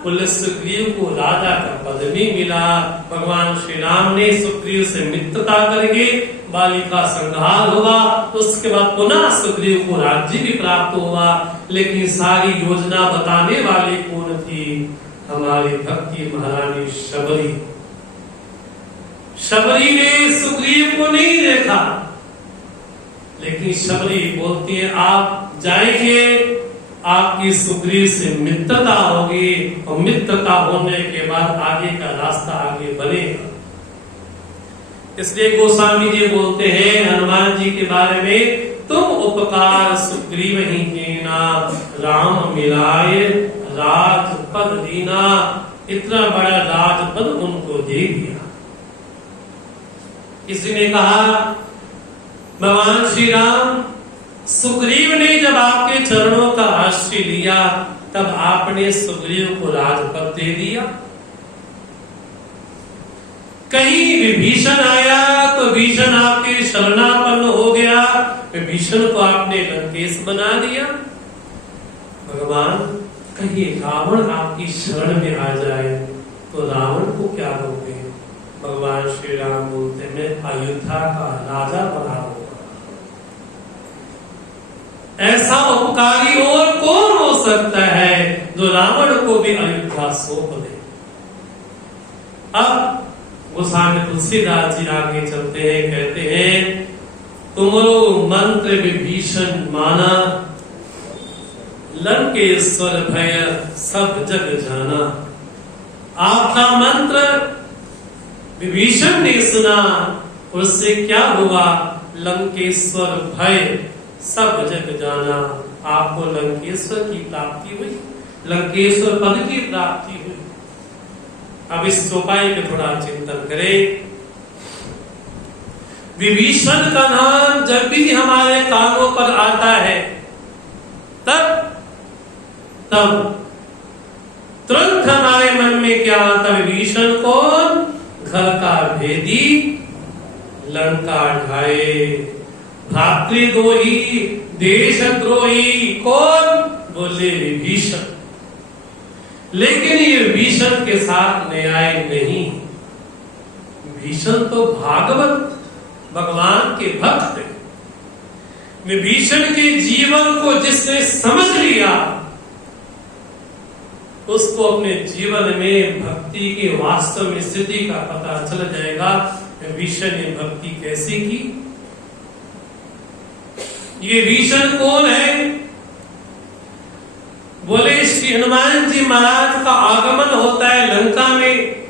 बोले सुग्रीव को राजा का पद भी मिला। भगवान श्री राम ने सुग्रीव से मित्रता करके बाली का संहार हुआ, उसके बाद पुनः सुग्रीव को राज्य भी प्राप्त हुआ। लेकिन सारी योजना बताने वाली कौन थी? हमारी भक्ति महारानी शबरी। शबरी ने सुग्रीव को नहीं देखा, लेकिन शबरी बोलती है आप जाएंगे, आपकी सुग्रीव से मित्रता होगी और मित्रता होने के बाद आगे का रास्ता आगे बनेगा। इसलिए गोस्वामी जी बोलते हैं हनुमान जी के बारे में, तुम उपकार सुग्रीव ही कीना राम मिलाए राजपद दीना। इतना बड़ा राजपद उनको दे दिया। किसी ने कहा भगवान श्री राम, सुग्रीव ने जब आपके चरणों का आश्रय लिया तब आपने सुग्रीव को राजपद दे दिया। कहीं विभीषण आया तो विभीषण आपके शरणापन्न हो गया, विभीषण को आपने लंकेश बना दिया। भगवान कहीं रावण आपकी शरण में आ जाए तो रावण को क्या दोगे? भगवान श्री राम बोलते मैं अयोध्या का राजा बना दूंगा। ऐसा उपकारी और कौन हो सकता है जो रावण को भी अयोध्या सौंप दे? अब गोस्वामी तुलसीदास जी आगे चलते हैं, कहते हैं तुमरो मंत्र विभीषण माना लंकेश्वर भय सब जग जाना। आपका मंत्र विभीषण ने सुना, उससे क्या हुआ? लंकेश्वर भय सब जग जाना। आपको लंकेश्वर की प्राप्ति हुई, लंकेश्वर पद की प्राप्ति हुई। अब इस चौपाई में थोड़ा चिंतन करें। विभीषण का नाम जब भी हमारे कानों पर आता है तब तुरंत हमारे मन में क्या आता? विभीषण कौन? घर का भेदी लंका ढाए, भातृद्रोही देशद्रोही कौन? बोले विभीषण। लेकिन ये विभीषण के साथ न्याय नहीं। विभीषण तो भागवत भगवान के भक्त है। विभीषण के जीवन को जिसने समझ लिया उसको अपने जीवन में भक्ति के वास्तव में स्थिति का पता चल जाएगा। विभीषण ने भक्ति कैसे की? ये विभीषण कौन है? बोले श्री हनुमान जी महाराज का आगमन होता है लंका में,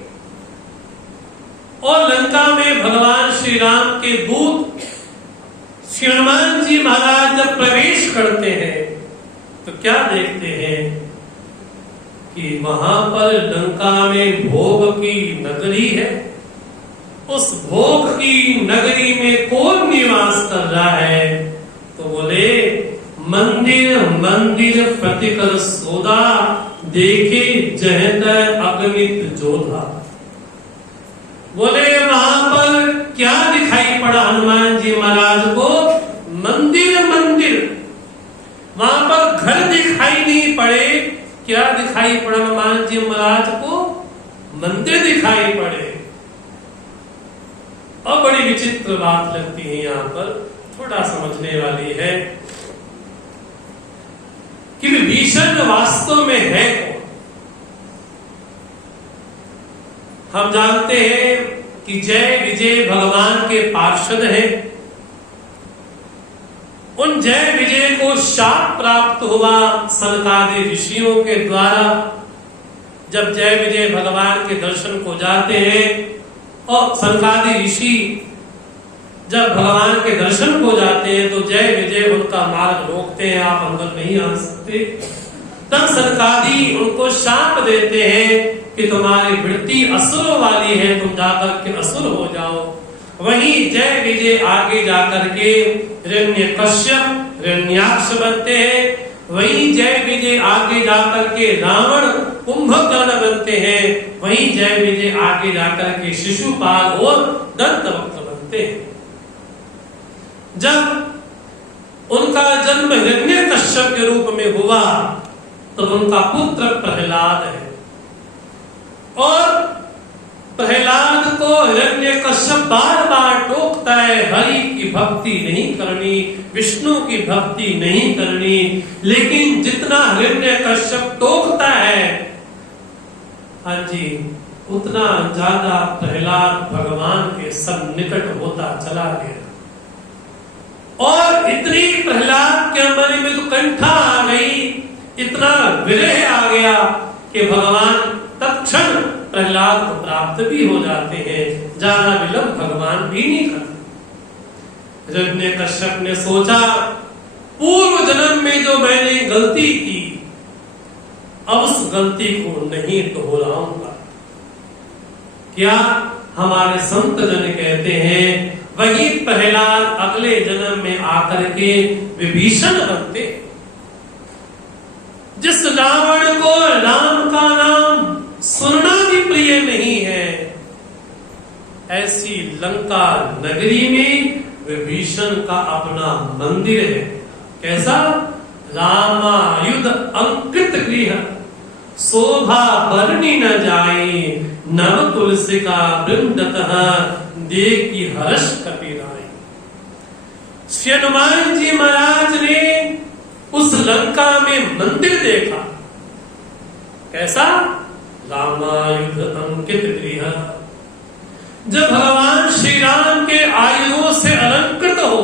और लंका में भगवान श्री राम के दूत श्री हनुमान जी महाराज जब प्रवेश करते हैं तो क्या देखते हैं कि वहां पर लंका में भोग की नगरी है, उस भोग की नगरी में कौन निवास कर रहा है? तो बोले मंदिर मंदिर प्रतिकर सोदा, देखे जहत अगणित जोधा। बोले वहां पर क्या दिखाई पड़ा हनुमान जी महाराज को? मंदिर मंदिर। वहां पर घर दिखाई नहीं पड़े, क्या दिखाई पड़ा हनुमान जी महाराज को? मंदिर दिखाई पड़े। और बड़ी विचित्र बात लगती है यहाँ पर, थोड़ा समझने वाली है कि विभीषण वास्तव में है कौन? हम जानते हैं कि जय विजय भगवान के पार्षद हैं। उन जय विजय को शाप प्राप्त हुआ सनकादि ऋषियों के द्वारा। जब जय विजय भगवान के दर्शन को जाते हैं और सनकादि ऋषि जब भगवान के दर्शन को जाते हैं तो जय विजय उनका मार्ग रोकते हैं, आप अंदर नहीं आ सकते। तब सनकादि उनको शाप देते हैं कि तुम्हारी वृत्ति असुरों वाली है, तुम जाकर के असुर हो जाओ। वहीं जय विजय आगे जाकर के हिरण्यकश्यप हिरण्याक्ष बनते हैं। वहीं जय विजय आगे जाकर के रावण कुंभकर्ण बनते हैं। वहीं जय विजय आगे जाकर के शिशुपाल और दंतवक्र बनते हैं। जब उनका जन्म हिरण्यकश्यप के रूप में हुआ तो उनका पुत्र प्रहलाद है। और प्रहलाद को हिरण्यकश्यप बार बार टोकता है, हरि की भक्ति नहीं करनी, विष्णु की भक्ति नहीं करनी। लेकिन जितना हिरण्यकश्यप टोकता है, हाँ जी, उतना ज्यादा प्रहलाद भगवान के सन्निकट होता चला गया। और इतनी प्रहलाद के मन में तो कंठा आ गई, इतना विरह आ गया कि भगवान तत्क्षण प्रहलाद को प्राप्त भी हो जाते हैं। ज्यादा विलंब भगवान भी नहीं करते। हिरण्यकश्यप ने सोचा, पूर्व जन्म में जो मैंने गलती की, अब उस गलती को नहीं दोहराऊंगा। क्या हमारे संत जन कहते हैं, वही प्रहलाद अगले जन्म में आकर के विभीषण बनते। जिस रावण को राम का नाम सुनना भी प्रिय नहीं है, ऐसी लंका नगरी में विभीषण का अपना मंदिर है। कैसा? रामायुध अंकित गृह, शोभा बरनी न जाए, नव तुलसी का वृंदतः, देखी हर्ष कपिराई। श्री हनुमान जी महाराज ने उस लंका में मंदिर देखा। कैसा? रामायुध अंकित गृह। जब भगवान श्री राम के आयुधों से अलंकृत हो,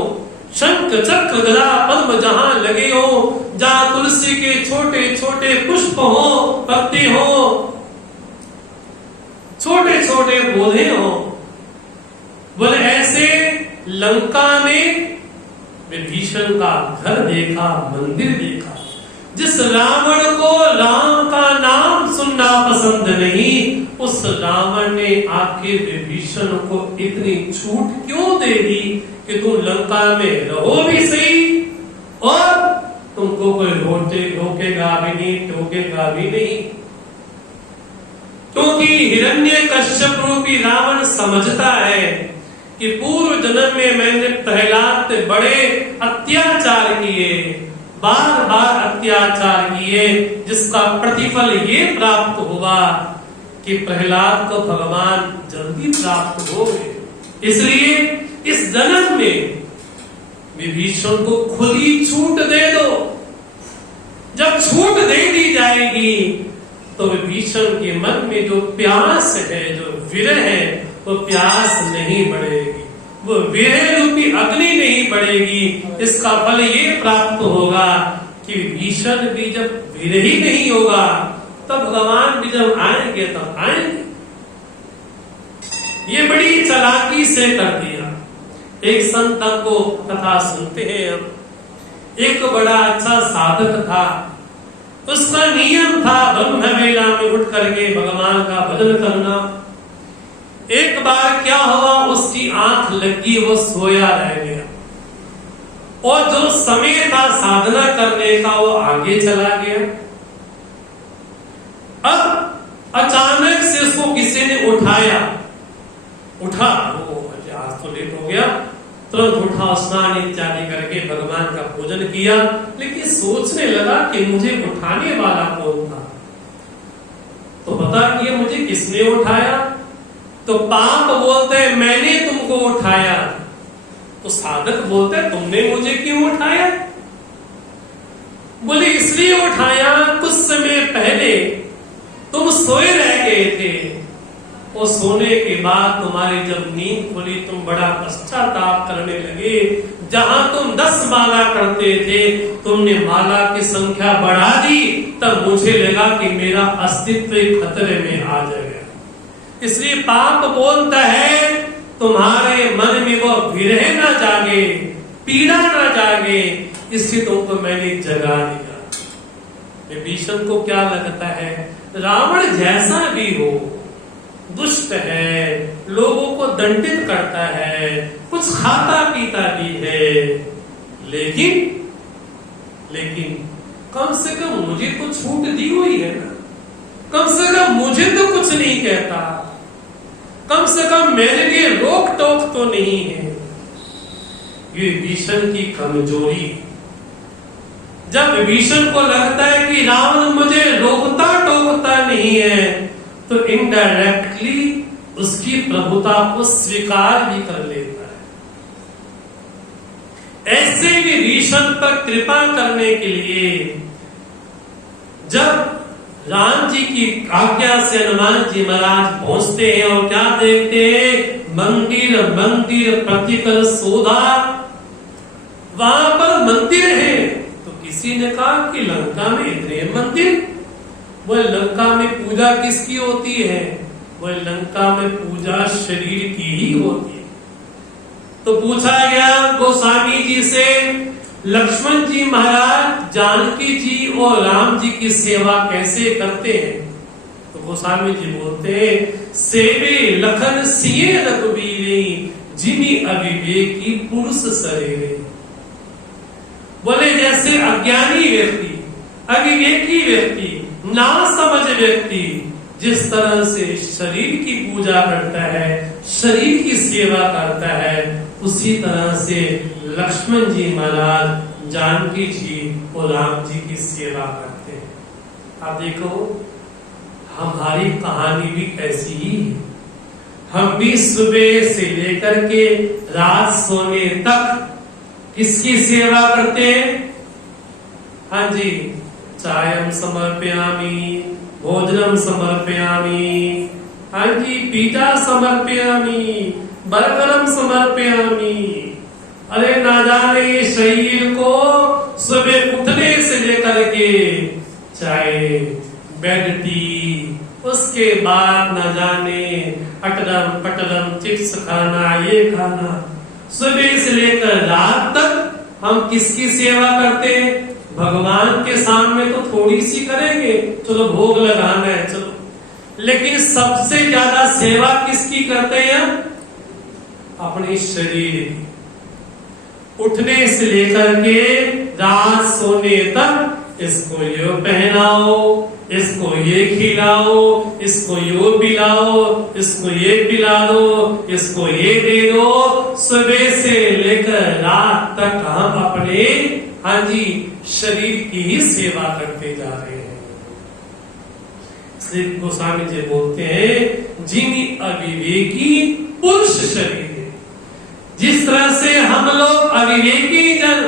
शंख चक्र गदा पद्म जहां लगे हो, जहां तुलसी के छोटे छोटे पुष्प हो, पत्ते हो, छोटे छोटे पौधे हो, बोले ऐसे लंका में विभीषण का घर देखा, मंदिर देखा। जिस रावण को राम का नाम सुनना पसंद नहीं, उस रावण ने आखिर विभीषण को इतनी छूट क्यों दे दी कि तुम लंका में रहो भी सही और तुमको कोई रोकेगा भी नहीं, टोकेगा भी नहीं। क्योंकि हिरण्यकश्यप रूपी रावण समझता है कि पूर्व जन्म में मैंने प्रहलाद से बड़े अत्याचार किए, बार बार अत्याचार किए, जिसका प्रतिफल ये प्राप्त हुआ कि प्रहलाद को भगवान जल्दी प्राप्त हो गए। इसलिए इस जन्म में विभीषण को खुली छूट दे दो। जब छूट दे दी जाएगी तो विभीषण के मन में जो प्यास है, जो विरह है, वो प्यास नहीं बढ़ेगी, वो विरह रूपी अग्नि नहीं बढ़ेगी। इसका फल ये प्राप्त होगा कि विभीषण भी जब विरही नहीं होगा, तब भगवान भी जब आएंगे तब आएंगे। ये बड़ी चालाकी से कर दिया। एक संत को कथा सुनते हैं हम। एक बड़ा अच्छा साधक था, उसका नियम था ब्रह्म वेला में उठ करके भगवान का भजन करना। एक बार क्या हुआ, उसकी आंख लगी, वो सोया रह गया और जो समय था साधना करने का वो आगे चला गया। अब अचानक से उसको किसी ने उठाया, उठा, वो आज तो लेट हो गया, तुरंत उठा, स्नान इत्यादि करके भगवान का पूजन किया, लेकिन सोचने लगा कि मुझे उठाने वाला कौन था। तो पता किया मुझे किसने उठाया, तो पाप बोलते हैं मैंने तुमको उठाया, तो साधक बोलते हैं तुमने मुझे क्यों उठाया? बोले इसलिए उठाया, कुछ समय पहले तुम सोए रह गए थे और सोने के बाद तुम्हारी जब नींद खुली तुम बड़ा पश्चाताप करने लगे। जहां तुम 10 माला करते थे तुमने माला की संख्या बढ़ा दी, तब मुझे लगा कि मेरा अस्तित्व खतरे में आ जाएगा। इसलिए पाप बोलता है तुम्हारे मन में वो विरह ना जागे, पीड़ा ना जागे, इसलिए तुमको मैंने जगा दिया। विभीषण को क्या लगता है, रावण जैसा भी हो, दुष्ट है, लोगों को दंडित करता है, कुछ खाता पीता भी है, लेकिन कम से कम मुझे तो छूट दी हुई है ना, कम से कम मुझे तो कुछ नहीं कहता, कम से कम मेरे लिए रोक टोक तो नहीं है। ये विभीषण की कमजोरी। जब विभीषण को लगता है कि रावण मुझे रोकता टोकता नहीं है, तो इनडायरेक्टली उसकी प्रभुता को स्वीकार भी कर लेता है। ऐसे विभीषण पर कृपा करने के लिए जब राम जी की आज्ञा से हनुमान जी महाराज पहुंचते हैं और क्या देखते हैं, मंदिर मंदिर प्रतिकर शोधा, वहां पर मंदिर है। तो किसी ने कहा कि लंका में इतने मंदिर, वो लंका में पूजा किसकी होती है, वो लंका में पूजा शरीर की ही होती है। तो पूछा गया गोस्वामी जी से, लक्ष्मण जी महाराज जानकी जी और राम जी की सेवा कैसे करते हैं? तो गोस्वामी जी बोलते हैं, सेवे लखन सिए रघुवीरे, जिमी अविवेकी पुरुष शरीरे। बोले जैसे अज्ञानी व्यक्ति, अविवेकी व्यक्ति, ना समझ व्यक्ति जिस तरह से शरीर की पूजा करता है, शरीर की सेवा करता है, उसी तरह से लक्ष्मण जी महाराज जानकी जी और राम जी की सेवा करते हैं। आप देखो हमारी कहानी भी ऐसी ही है। हम भी सुबह से लेकर के रात सोने तक किसकी सेवा करते हैं? हाँ जी, चायम समर्पयामि, भोजनम समर्पयामि, हाँ जी, पीता समर्पयामि, बर्गरम समर्पयामि। अरे ना जाने शरीर को सुबह उठने से लेकर के चाहे बेड टी, उसके बाद न जाने अटरम पटरम चिप्स खाना, ये खाना, सुबह से लेकर रात तक हम किसकी सेवा करते हैं? भगवान के सामने तो थोड़ी सी करेंगे, चलो भोग लगाना है चलो, लेकिन सबसे ज्यादा सेवा किसकी करते हैं हम? अपने शरीर की। उठने से लेकर के रात सोने तक इसको ये पहनाओ, इसको ये खिलाओ, इसको ये पिलाओ, इसको ये पिला दो, इसको ये दे दो। सुबह से लेकर रात तक हम अपने, हाँ जी, शरीर की ही सेवा करते जा रहे हैं। श्री गोस्वामी जी बोलते हैं, जिमी अविवेकी पुरुष शरीर। जिस तरह से हम लोग अविवेकी जन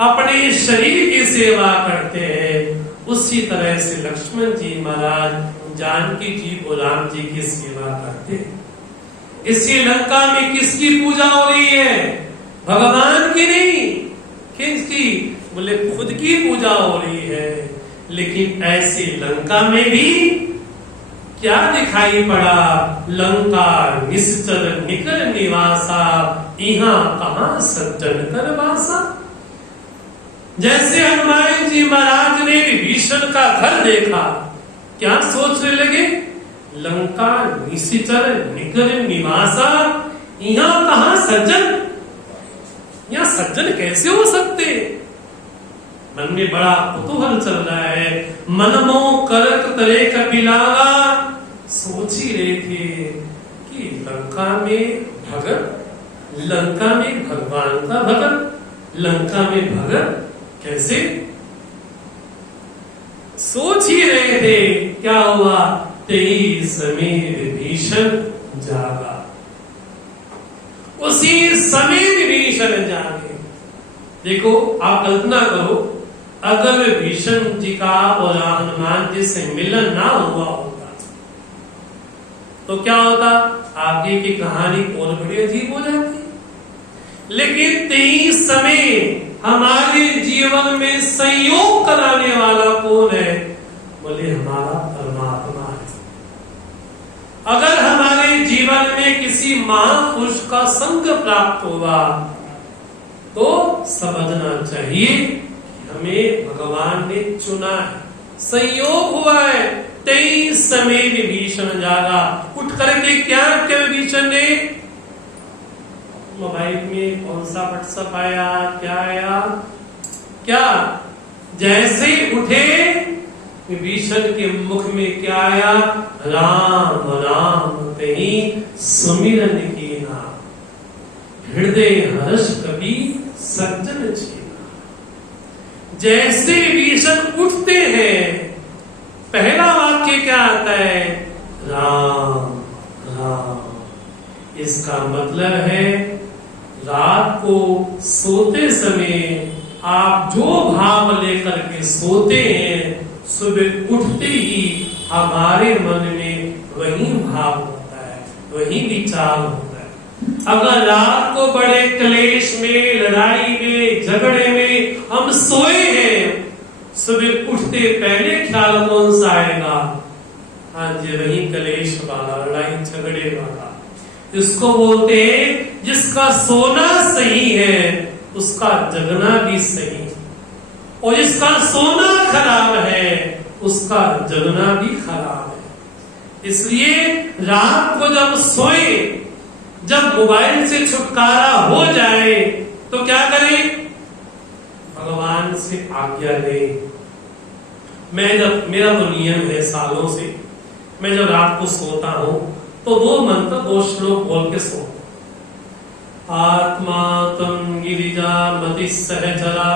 अपने शरीर की सेवा करते हैं, उसी तरह से लक्ष्मण जी महाराज जानकी जी और राम जी की सेवा करते हैं। इसी लंका में किसकी पूजा हो रही है? भगवान की नहीं, किसकी? बोले खुद की पूजा हो रही है। लेकिन ऐसी लंका में भी क्या दिखाई पड़ा? लंका निश्चल निकल निवासा, यहाँ कहां सज्जन कर वासा। जैसे हनुमान जी महाराज ने विभीषण का घर देखा, क्या सोचने लगे? लंका निशिचर निकर निवासा, यहाँ कहाँ सज्जन, यहाँ सज्जन कैसे हो सकते? मन में बड़ा कुतूहल चल रहा है। मनमो करत तरे कपिलावा, सोच ही रहे थे कि लंका में भगत, लंका में भगवान का भगत, लंका में भगत कैसे? सोच ही रहे थे। क्या हुआ? तेई समय विभीषण जागा, उसी समय विभीषण जागे। देखो, आप कल्पना करो, अगर विभीषण जी का और हनुमान जी से मिलन ना हुआ होता तो क्या होता? आगे की कहानी और बड़ी अजीब हो जाती। लेकिन तेई समय हमारे जीवन में संयोग कराने वाला कौन है? बोले हमारा परमात्मा है। अगर हमारे जीवन में किसी महापुरुष का संग प्राप्त हुआ तो समझना चाहिए कि हमें भगवान ने चुना है, संयोग हुआ है। तेई समय विभीषण जागा, उठ करके क्या क्या विभीषण ने? मोबाइल में कौन सा व्हाट्सएप आया, क्या आया, क्या? जैसे उठे विभीषण के मुख में क्या आया? राम राम तेहि सुमिरन कीना, हृदय हर्ष कपि सज्जन छीना। जैसे विभीषण उठते हैं, पहला वाक्य क्या आता है? राम राम। इसका मतलब है रात को सोते समय आप जो भाव लेकर के सोते हैं, सुबह उठते ही हमारे मन में वही भाव होता है, वही विचार होता है। अगर रात को बड़े क्लेश में, लड़ाई में, झगड़े में हम सोए हैं, सुबह उठते पहले ख्याल कौन सा आएगा? हाँ जी, वही क्लेश वाला, लड़ाई झगड़े वाला। इसको बोलते हैं जिसका सोना सही है उसका जगना भी सही है, और जिसका सोना खराब है उसका जगना भी खराब है। इसलिए रात को जब सोए, जब मोबाइल से छुटकारा हो जाए तो क्या करें? भगवान से आज्ञा लें। मेरा तो नियम है सालों से, मैं जब रात को सोता हूं तो 2 मंत्र 2 श्लोक बोल के सो। आत्मा तम गिरिजा मति सहचरा,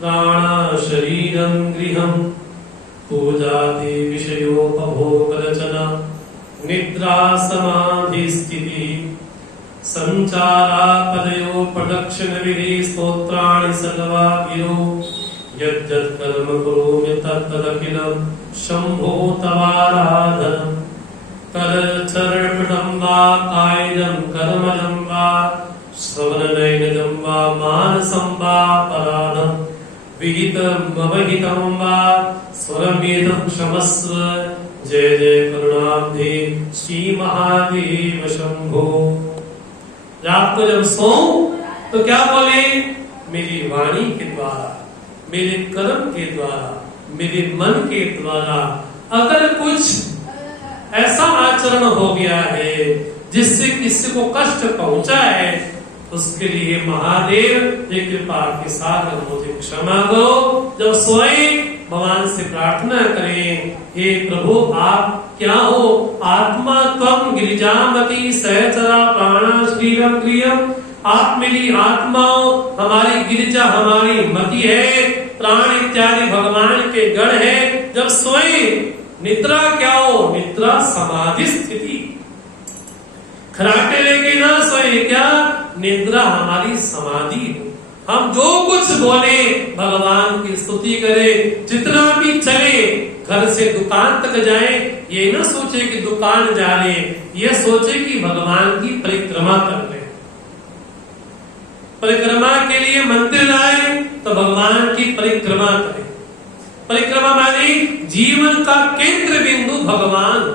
प्राणा शरीरम गृहम, पूजाति विषयोपभोग रचना, निद्रा समाधि स्थिति, संचारा पदयो प्रदक्षिण विधि, स्तोत्राणि सर्वा गिरो, यद्यत् कर्म करोमि तत्तदखिलं शंभो तवाराधनम्। करचरणपटं वा कायजं कर्मजं वा, श्रवणनयनजं वा मानसं वा पराधं, विहितं अवहितं वा स्वरमेतं क्षमस्व। जय जय करुणाब्धे श्री महादेव शंभो। रात को जब सोऊं तो क्या बोले? मेरी वाणी के द्वारा, मेरे कर्म के द्वारा, मेरे मन के द्वारा अगर कुछ ऐसा आचरण हो गया है जिससे किसी को कष्ट पहुंचा है, उसके लिए महादेव ये कृपा के साथ मुझे क्षमा करो। जब सोए भगवान से प्रार्थना करें, हे प्रभु आप क्या हो? आत्मा त्वम गिरिजामति सहचरा, प्राणा शरीरम गृहम। आप मेरी आत्मा हो, हमारी गिरिजा हमारी मति है, प्राण इत्यादि भगवान के गण है। जब सोए निद्रा क्या हो? निद्रा समाधि स्थिति। खराटे लेके ना सोए, क्या? निद्रा हमारी समाधि हो। हम जो कुछ बोले भगवान की स्तुति करें, जितना भी चले, घर से दुकान तक जाए, ये ना सोचे कि दुकान जा रहे, ये सोचे कि भगवान की परिक्रमा कर रहे। परिक्रमा के लिए मंदिर आए तो भगवान की परिक्रमा करें। परिक्रमा माने जीवन का केंद्र बिंदु भगवान।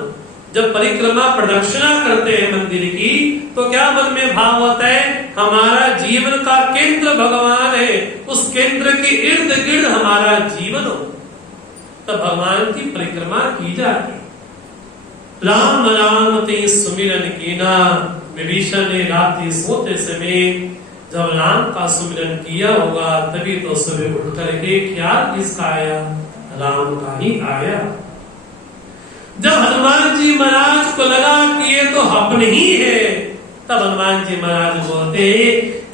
जब परिक्रमा प्रदक्षिणा करते हैं मंदिर की तो क्या मन में भाव होता है? हमारा जीवन का केंद्र भगवान है, उस केंद्र के इर्द गिर्द हमारा जीवन हो, तब भगवान की परिक्रमा की जाती है। राम राम ते सुमिरन कीना। विभीषण ने रात्रि सोते समय जब राम का सुमिरन किया होगा तभी तो सुबह उठ करके ख्याल किसका आया? राम का ही आया। जब हनुमान जी महाराज को लगा कि ये तो अपने ही है, तब हनुमान जी महाराज बोलते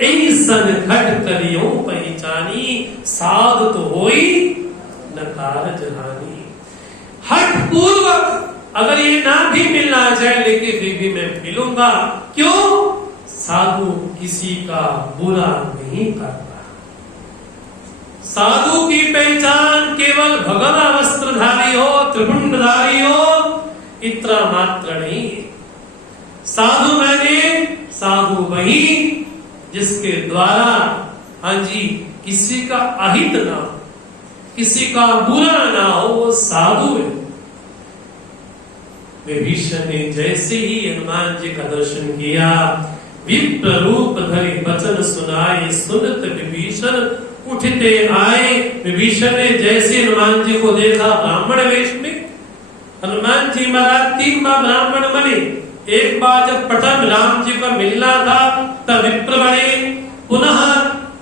ऐसन घट करियो पहचानी, साध तो होई न कारज हानि। हठ पूर्वक अगर ये ना भी मिलना चाहे लेकिन फिर भी मैं मिलूंगा। क्यों? साधु किसी का बुरा नहीं करता। साधु की पहचान केवल भगवा वस्त्रधारी हो, त्रिपुंडधारी हो, इतना मात्र नहीं। साधु मैंने साधु वही जिसके द्वारा हाँ जी किसी का अहित ना हो, किसी का बुरा ना हो, वो साधु है। विभीषण ने जैसे ही हनुमान जी का दर्शन किया, विप्र रूप धरि वचन सुनाए, सुनत विभीषण उठते आए। विभीषण ने जैसे हनुमान जी को देखा ब्राह्मण वेश में, हनुमान जी महाराज 3 बार ब्राह्मण बने। एक बार जब प्रथम राम जी का मिलना था तब विप्र बने, पुनः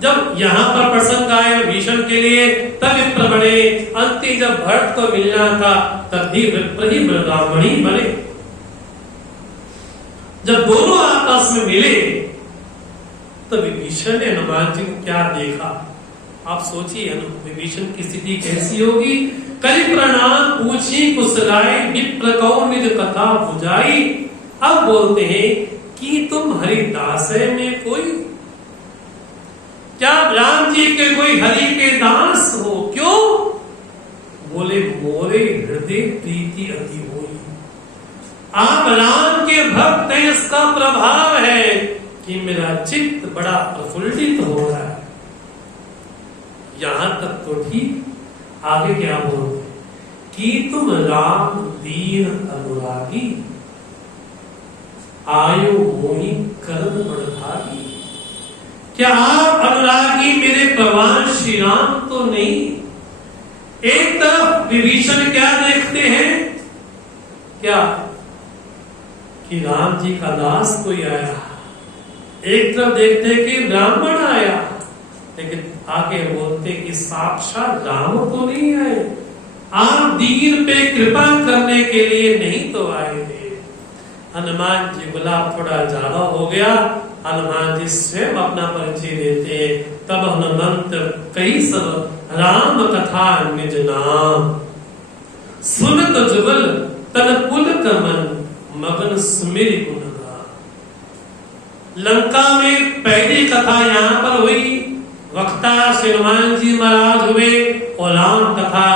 जब यहाँ पर प्रसंग आए विभीषण के लिए तब विप्र बने, अंतिम जब भरत को मिलना था तब भी विप्र ही ब्राह्मणी बने। जब दोनों आपस में मिले तो विभीषण ने हनुमान जी को क्या देखा? आप सोचिए विभीषण की स्थिति कैसी होगी। कलि प्रणाम पूछी कुशलाए, विप्र कौ निज कथा बुझाई। अब बोलते हैं कि तुम हरिदास में कोई, क्या राम जी के कोई हरि के दास हो? क्यों? बोले मोरे हृदय प्रीति अति होई। आप राम के भक्त हैं, इसका प्रभाव है कि मेरा चित्त बड़ा प्रफुल्लित हो रहा है। यहां तक तो ठीक, आगे क्या बोलते कि तुम राम दीन अनुरागी, आयो मोहि करम बड़भागी। क्या आप अनुरागी मेरे भगवान श्री राम तो नहीं? एक तरफ विभीषण क्या देखते हैं, क्या कि राम जी का दास कोई आया, एक तरफ देखते हैं कि ब्राह्मण आया, लेकिन आगे बोलते कि साक्षात राम तो नहीं आए, आप दीन पे कृपा करने के लिए नहीं तो आए थे। हनुमान जी गुलाब थोड़ा ज्यादा हो गया, हनुमान जी स्वयं अपना परिचय देते हैं। तब हनुमंत कई सब राम कथा निज नाम, सुनत जुगल तन कुल कमन, मगन सुमिर गुण गान। लंका में पहली कथा यहाँ पर हुई, वक्ता श्री हनुमान जी महाराज हुए, और राम कथा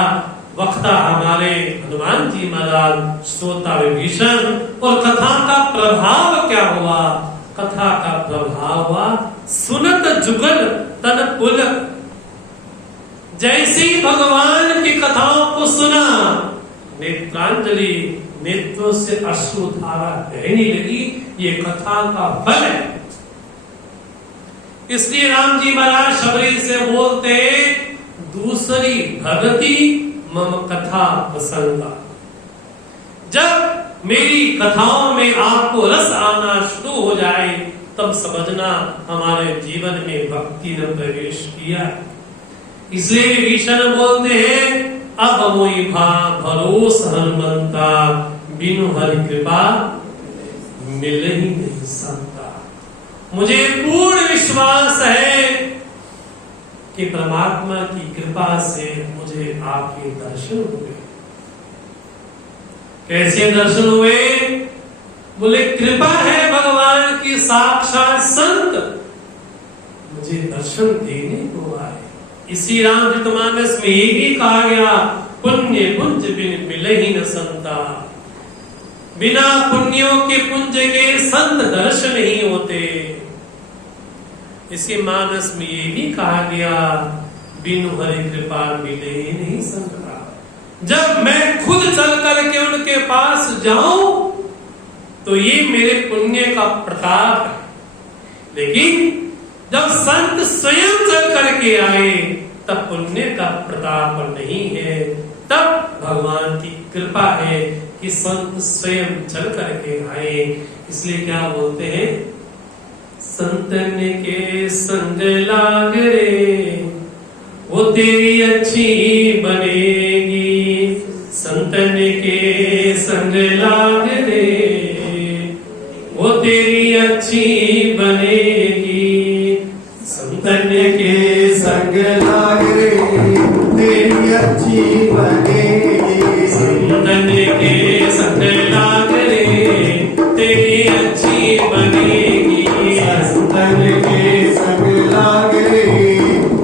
वक्ता हमारे हनुमान जी महाराज, श्रोता विभीषण। और कथा का प्रभाव क्या हुआ? कथा का प्रभाव हुआ सुनत जुगल तन पुलक। जैसे भगवान की कथाओं को सुना, नेत्रांजलि, नेत्रों से अश्रुधारा बहने लगी। ये कथा का फल है। इसलिए राम जी महाराज शबरी से बोलते, दूसरी भगति मम कथा प्रसंगा। जब मेरी कथाओं में आपको रस आना शुरू हो जाए तब समझना हमारे जीवन में भक्ति ने प्रवेश किया। इसलिए विभीषण बोलते हैं, अब मोहि भरोस हनुमंता, बिनु हरि कृपा मिल ही नहीं सकता। मुझे पूर्ण विश्वास है कि परमात्मा की कृपा से मुझे आपके दर्शन हुए। कैसे दर्शन हुए? बोले कृपा है भगवान की, साक्षात संत मुझे दर्शन देने को आए। इसी रामचरितमानस में ये भी कहा गया, पुण्य पुंज बिन मिले ही न संता। बिना पुण्यों के पुंज के संत दर्शन नहीं होते। इसी मानस में ये भी कहा गया, बिनु हरि कृपा मिले ही नहीं संता। जब मैं खुद चल करके उनके पास जाऊं तो ये मेरे पुण्य का प्रताप है, लेकिन जब संत स्वयं चल करके आए तब पुण्य का प्रताप नहीं है, तब भगवान की कृपा है कि संत स्वयं चल करके आए। इसलिए क्या बोलते हैं, संतन के संग लाग रे वो तेरी अच्छी बनेगी, संतन के संग लाग रे वो तेरी अच्छी बनेगी, संतन के संग लाग रे तेरी अच्छी बनेगी, संतन के संग लाग रे तेरी अच्छी बनेगी, संतन के संग लाग रे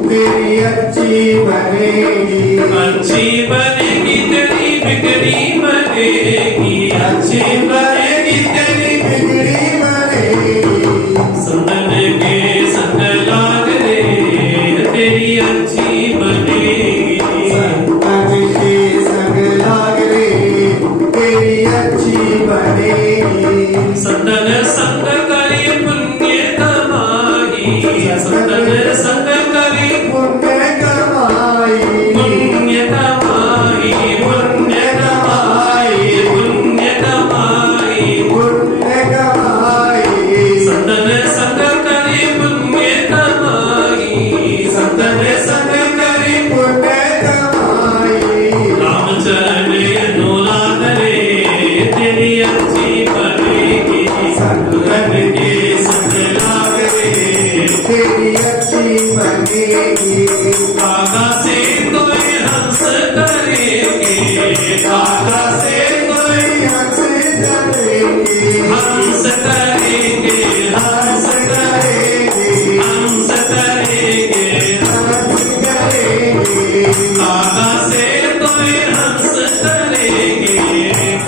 तेरी अच्छी बनेगी, अच्छी बनेगी तेरी बिगड़ी बनेगी, अच्छी बनेगी तेरी बिगड़ी बनेगी, संतन के संग लाग रे तेरी अच्छी बनेगी, संतन के संग लाग रे तेरी अच्छी बनेगी, संतन संग करी पुण्य कमाई, संतन संग करी पुण्य कमाई, पुण्य कमाई, पुण्य कमाई, पुण्य कमाई, पुण्य कमाई, संतन संग करी पुण्य कमाई, संतन संग करी पुण्य कमाई, रामचरण नोला करे तेरी अच्छी बनेगी, संतन के संग लाग रे तेरी अच्छी बनेगी, कागा से कोई हंस करेंगे, कागा से कोई हंस करेंगे, हंस करेंगे, हंस करेंगे, हंस करेंगे, हंस करेंगे, कागा से कोई हंस करेंगे,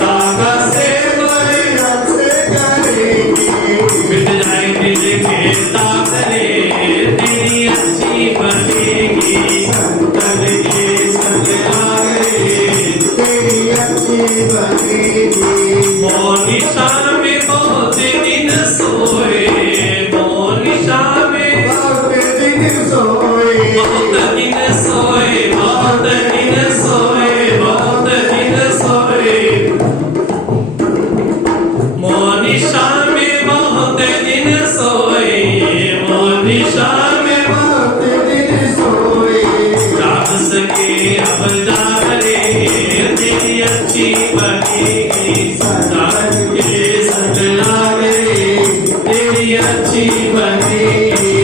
कागा से कोई हंस करेंगे, मिट जाए दिल के ताकरे तेरी अच्छी बनेगी, संतन के संग लाग रे तेरी अच्छी बनेगी, मोनिशा में बहुत दिन सोए, मोनिशा में बहुत दिन सोए, बहुत दिन सोए, बहुत दिन सोए, बहुत दिन सोए, मोनिशा में बहुत दिन सोए, मोनिशा में बहुत दिन सोए, जाग सके अब जाग रे तेरी अच्छी बनेगी, संतन के संग लाग रे तेरी अच्छी बनेगी,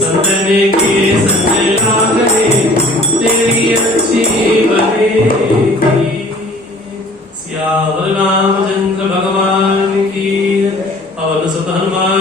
संतन के संग लाग रे तेरी अच्छी बनेगी। सियावर रामचंद्र भगवान की, पवन सुत हनुमान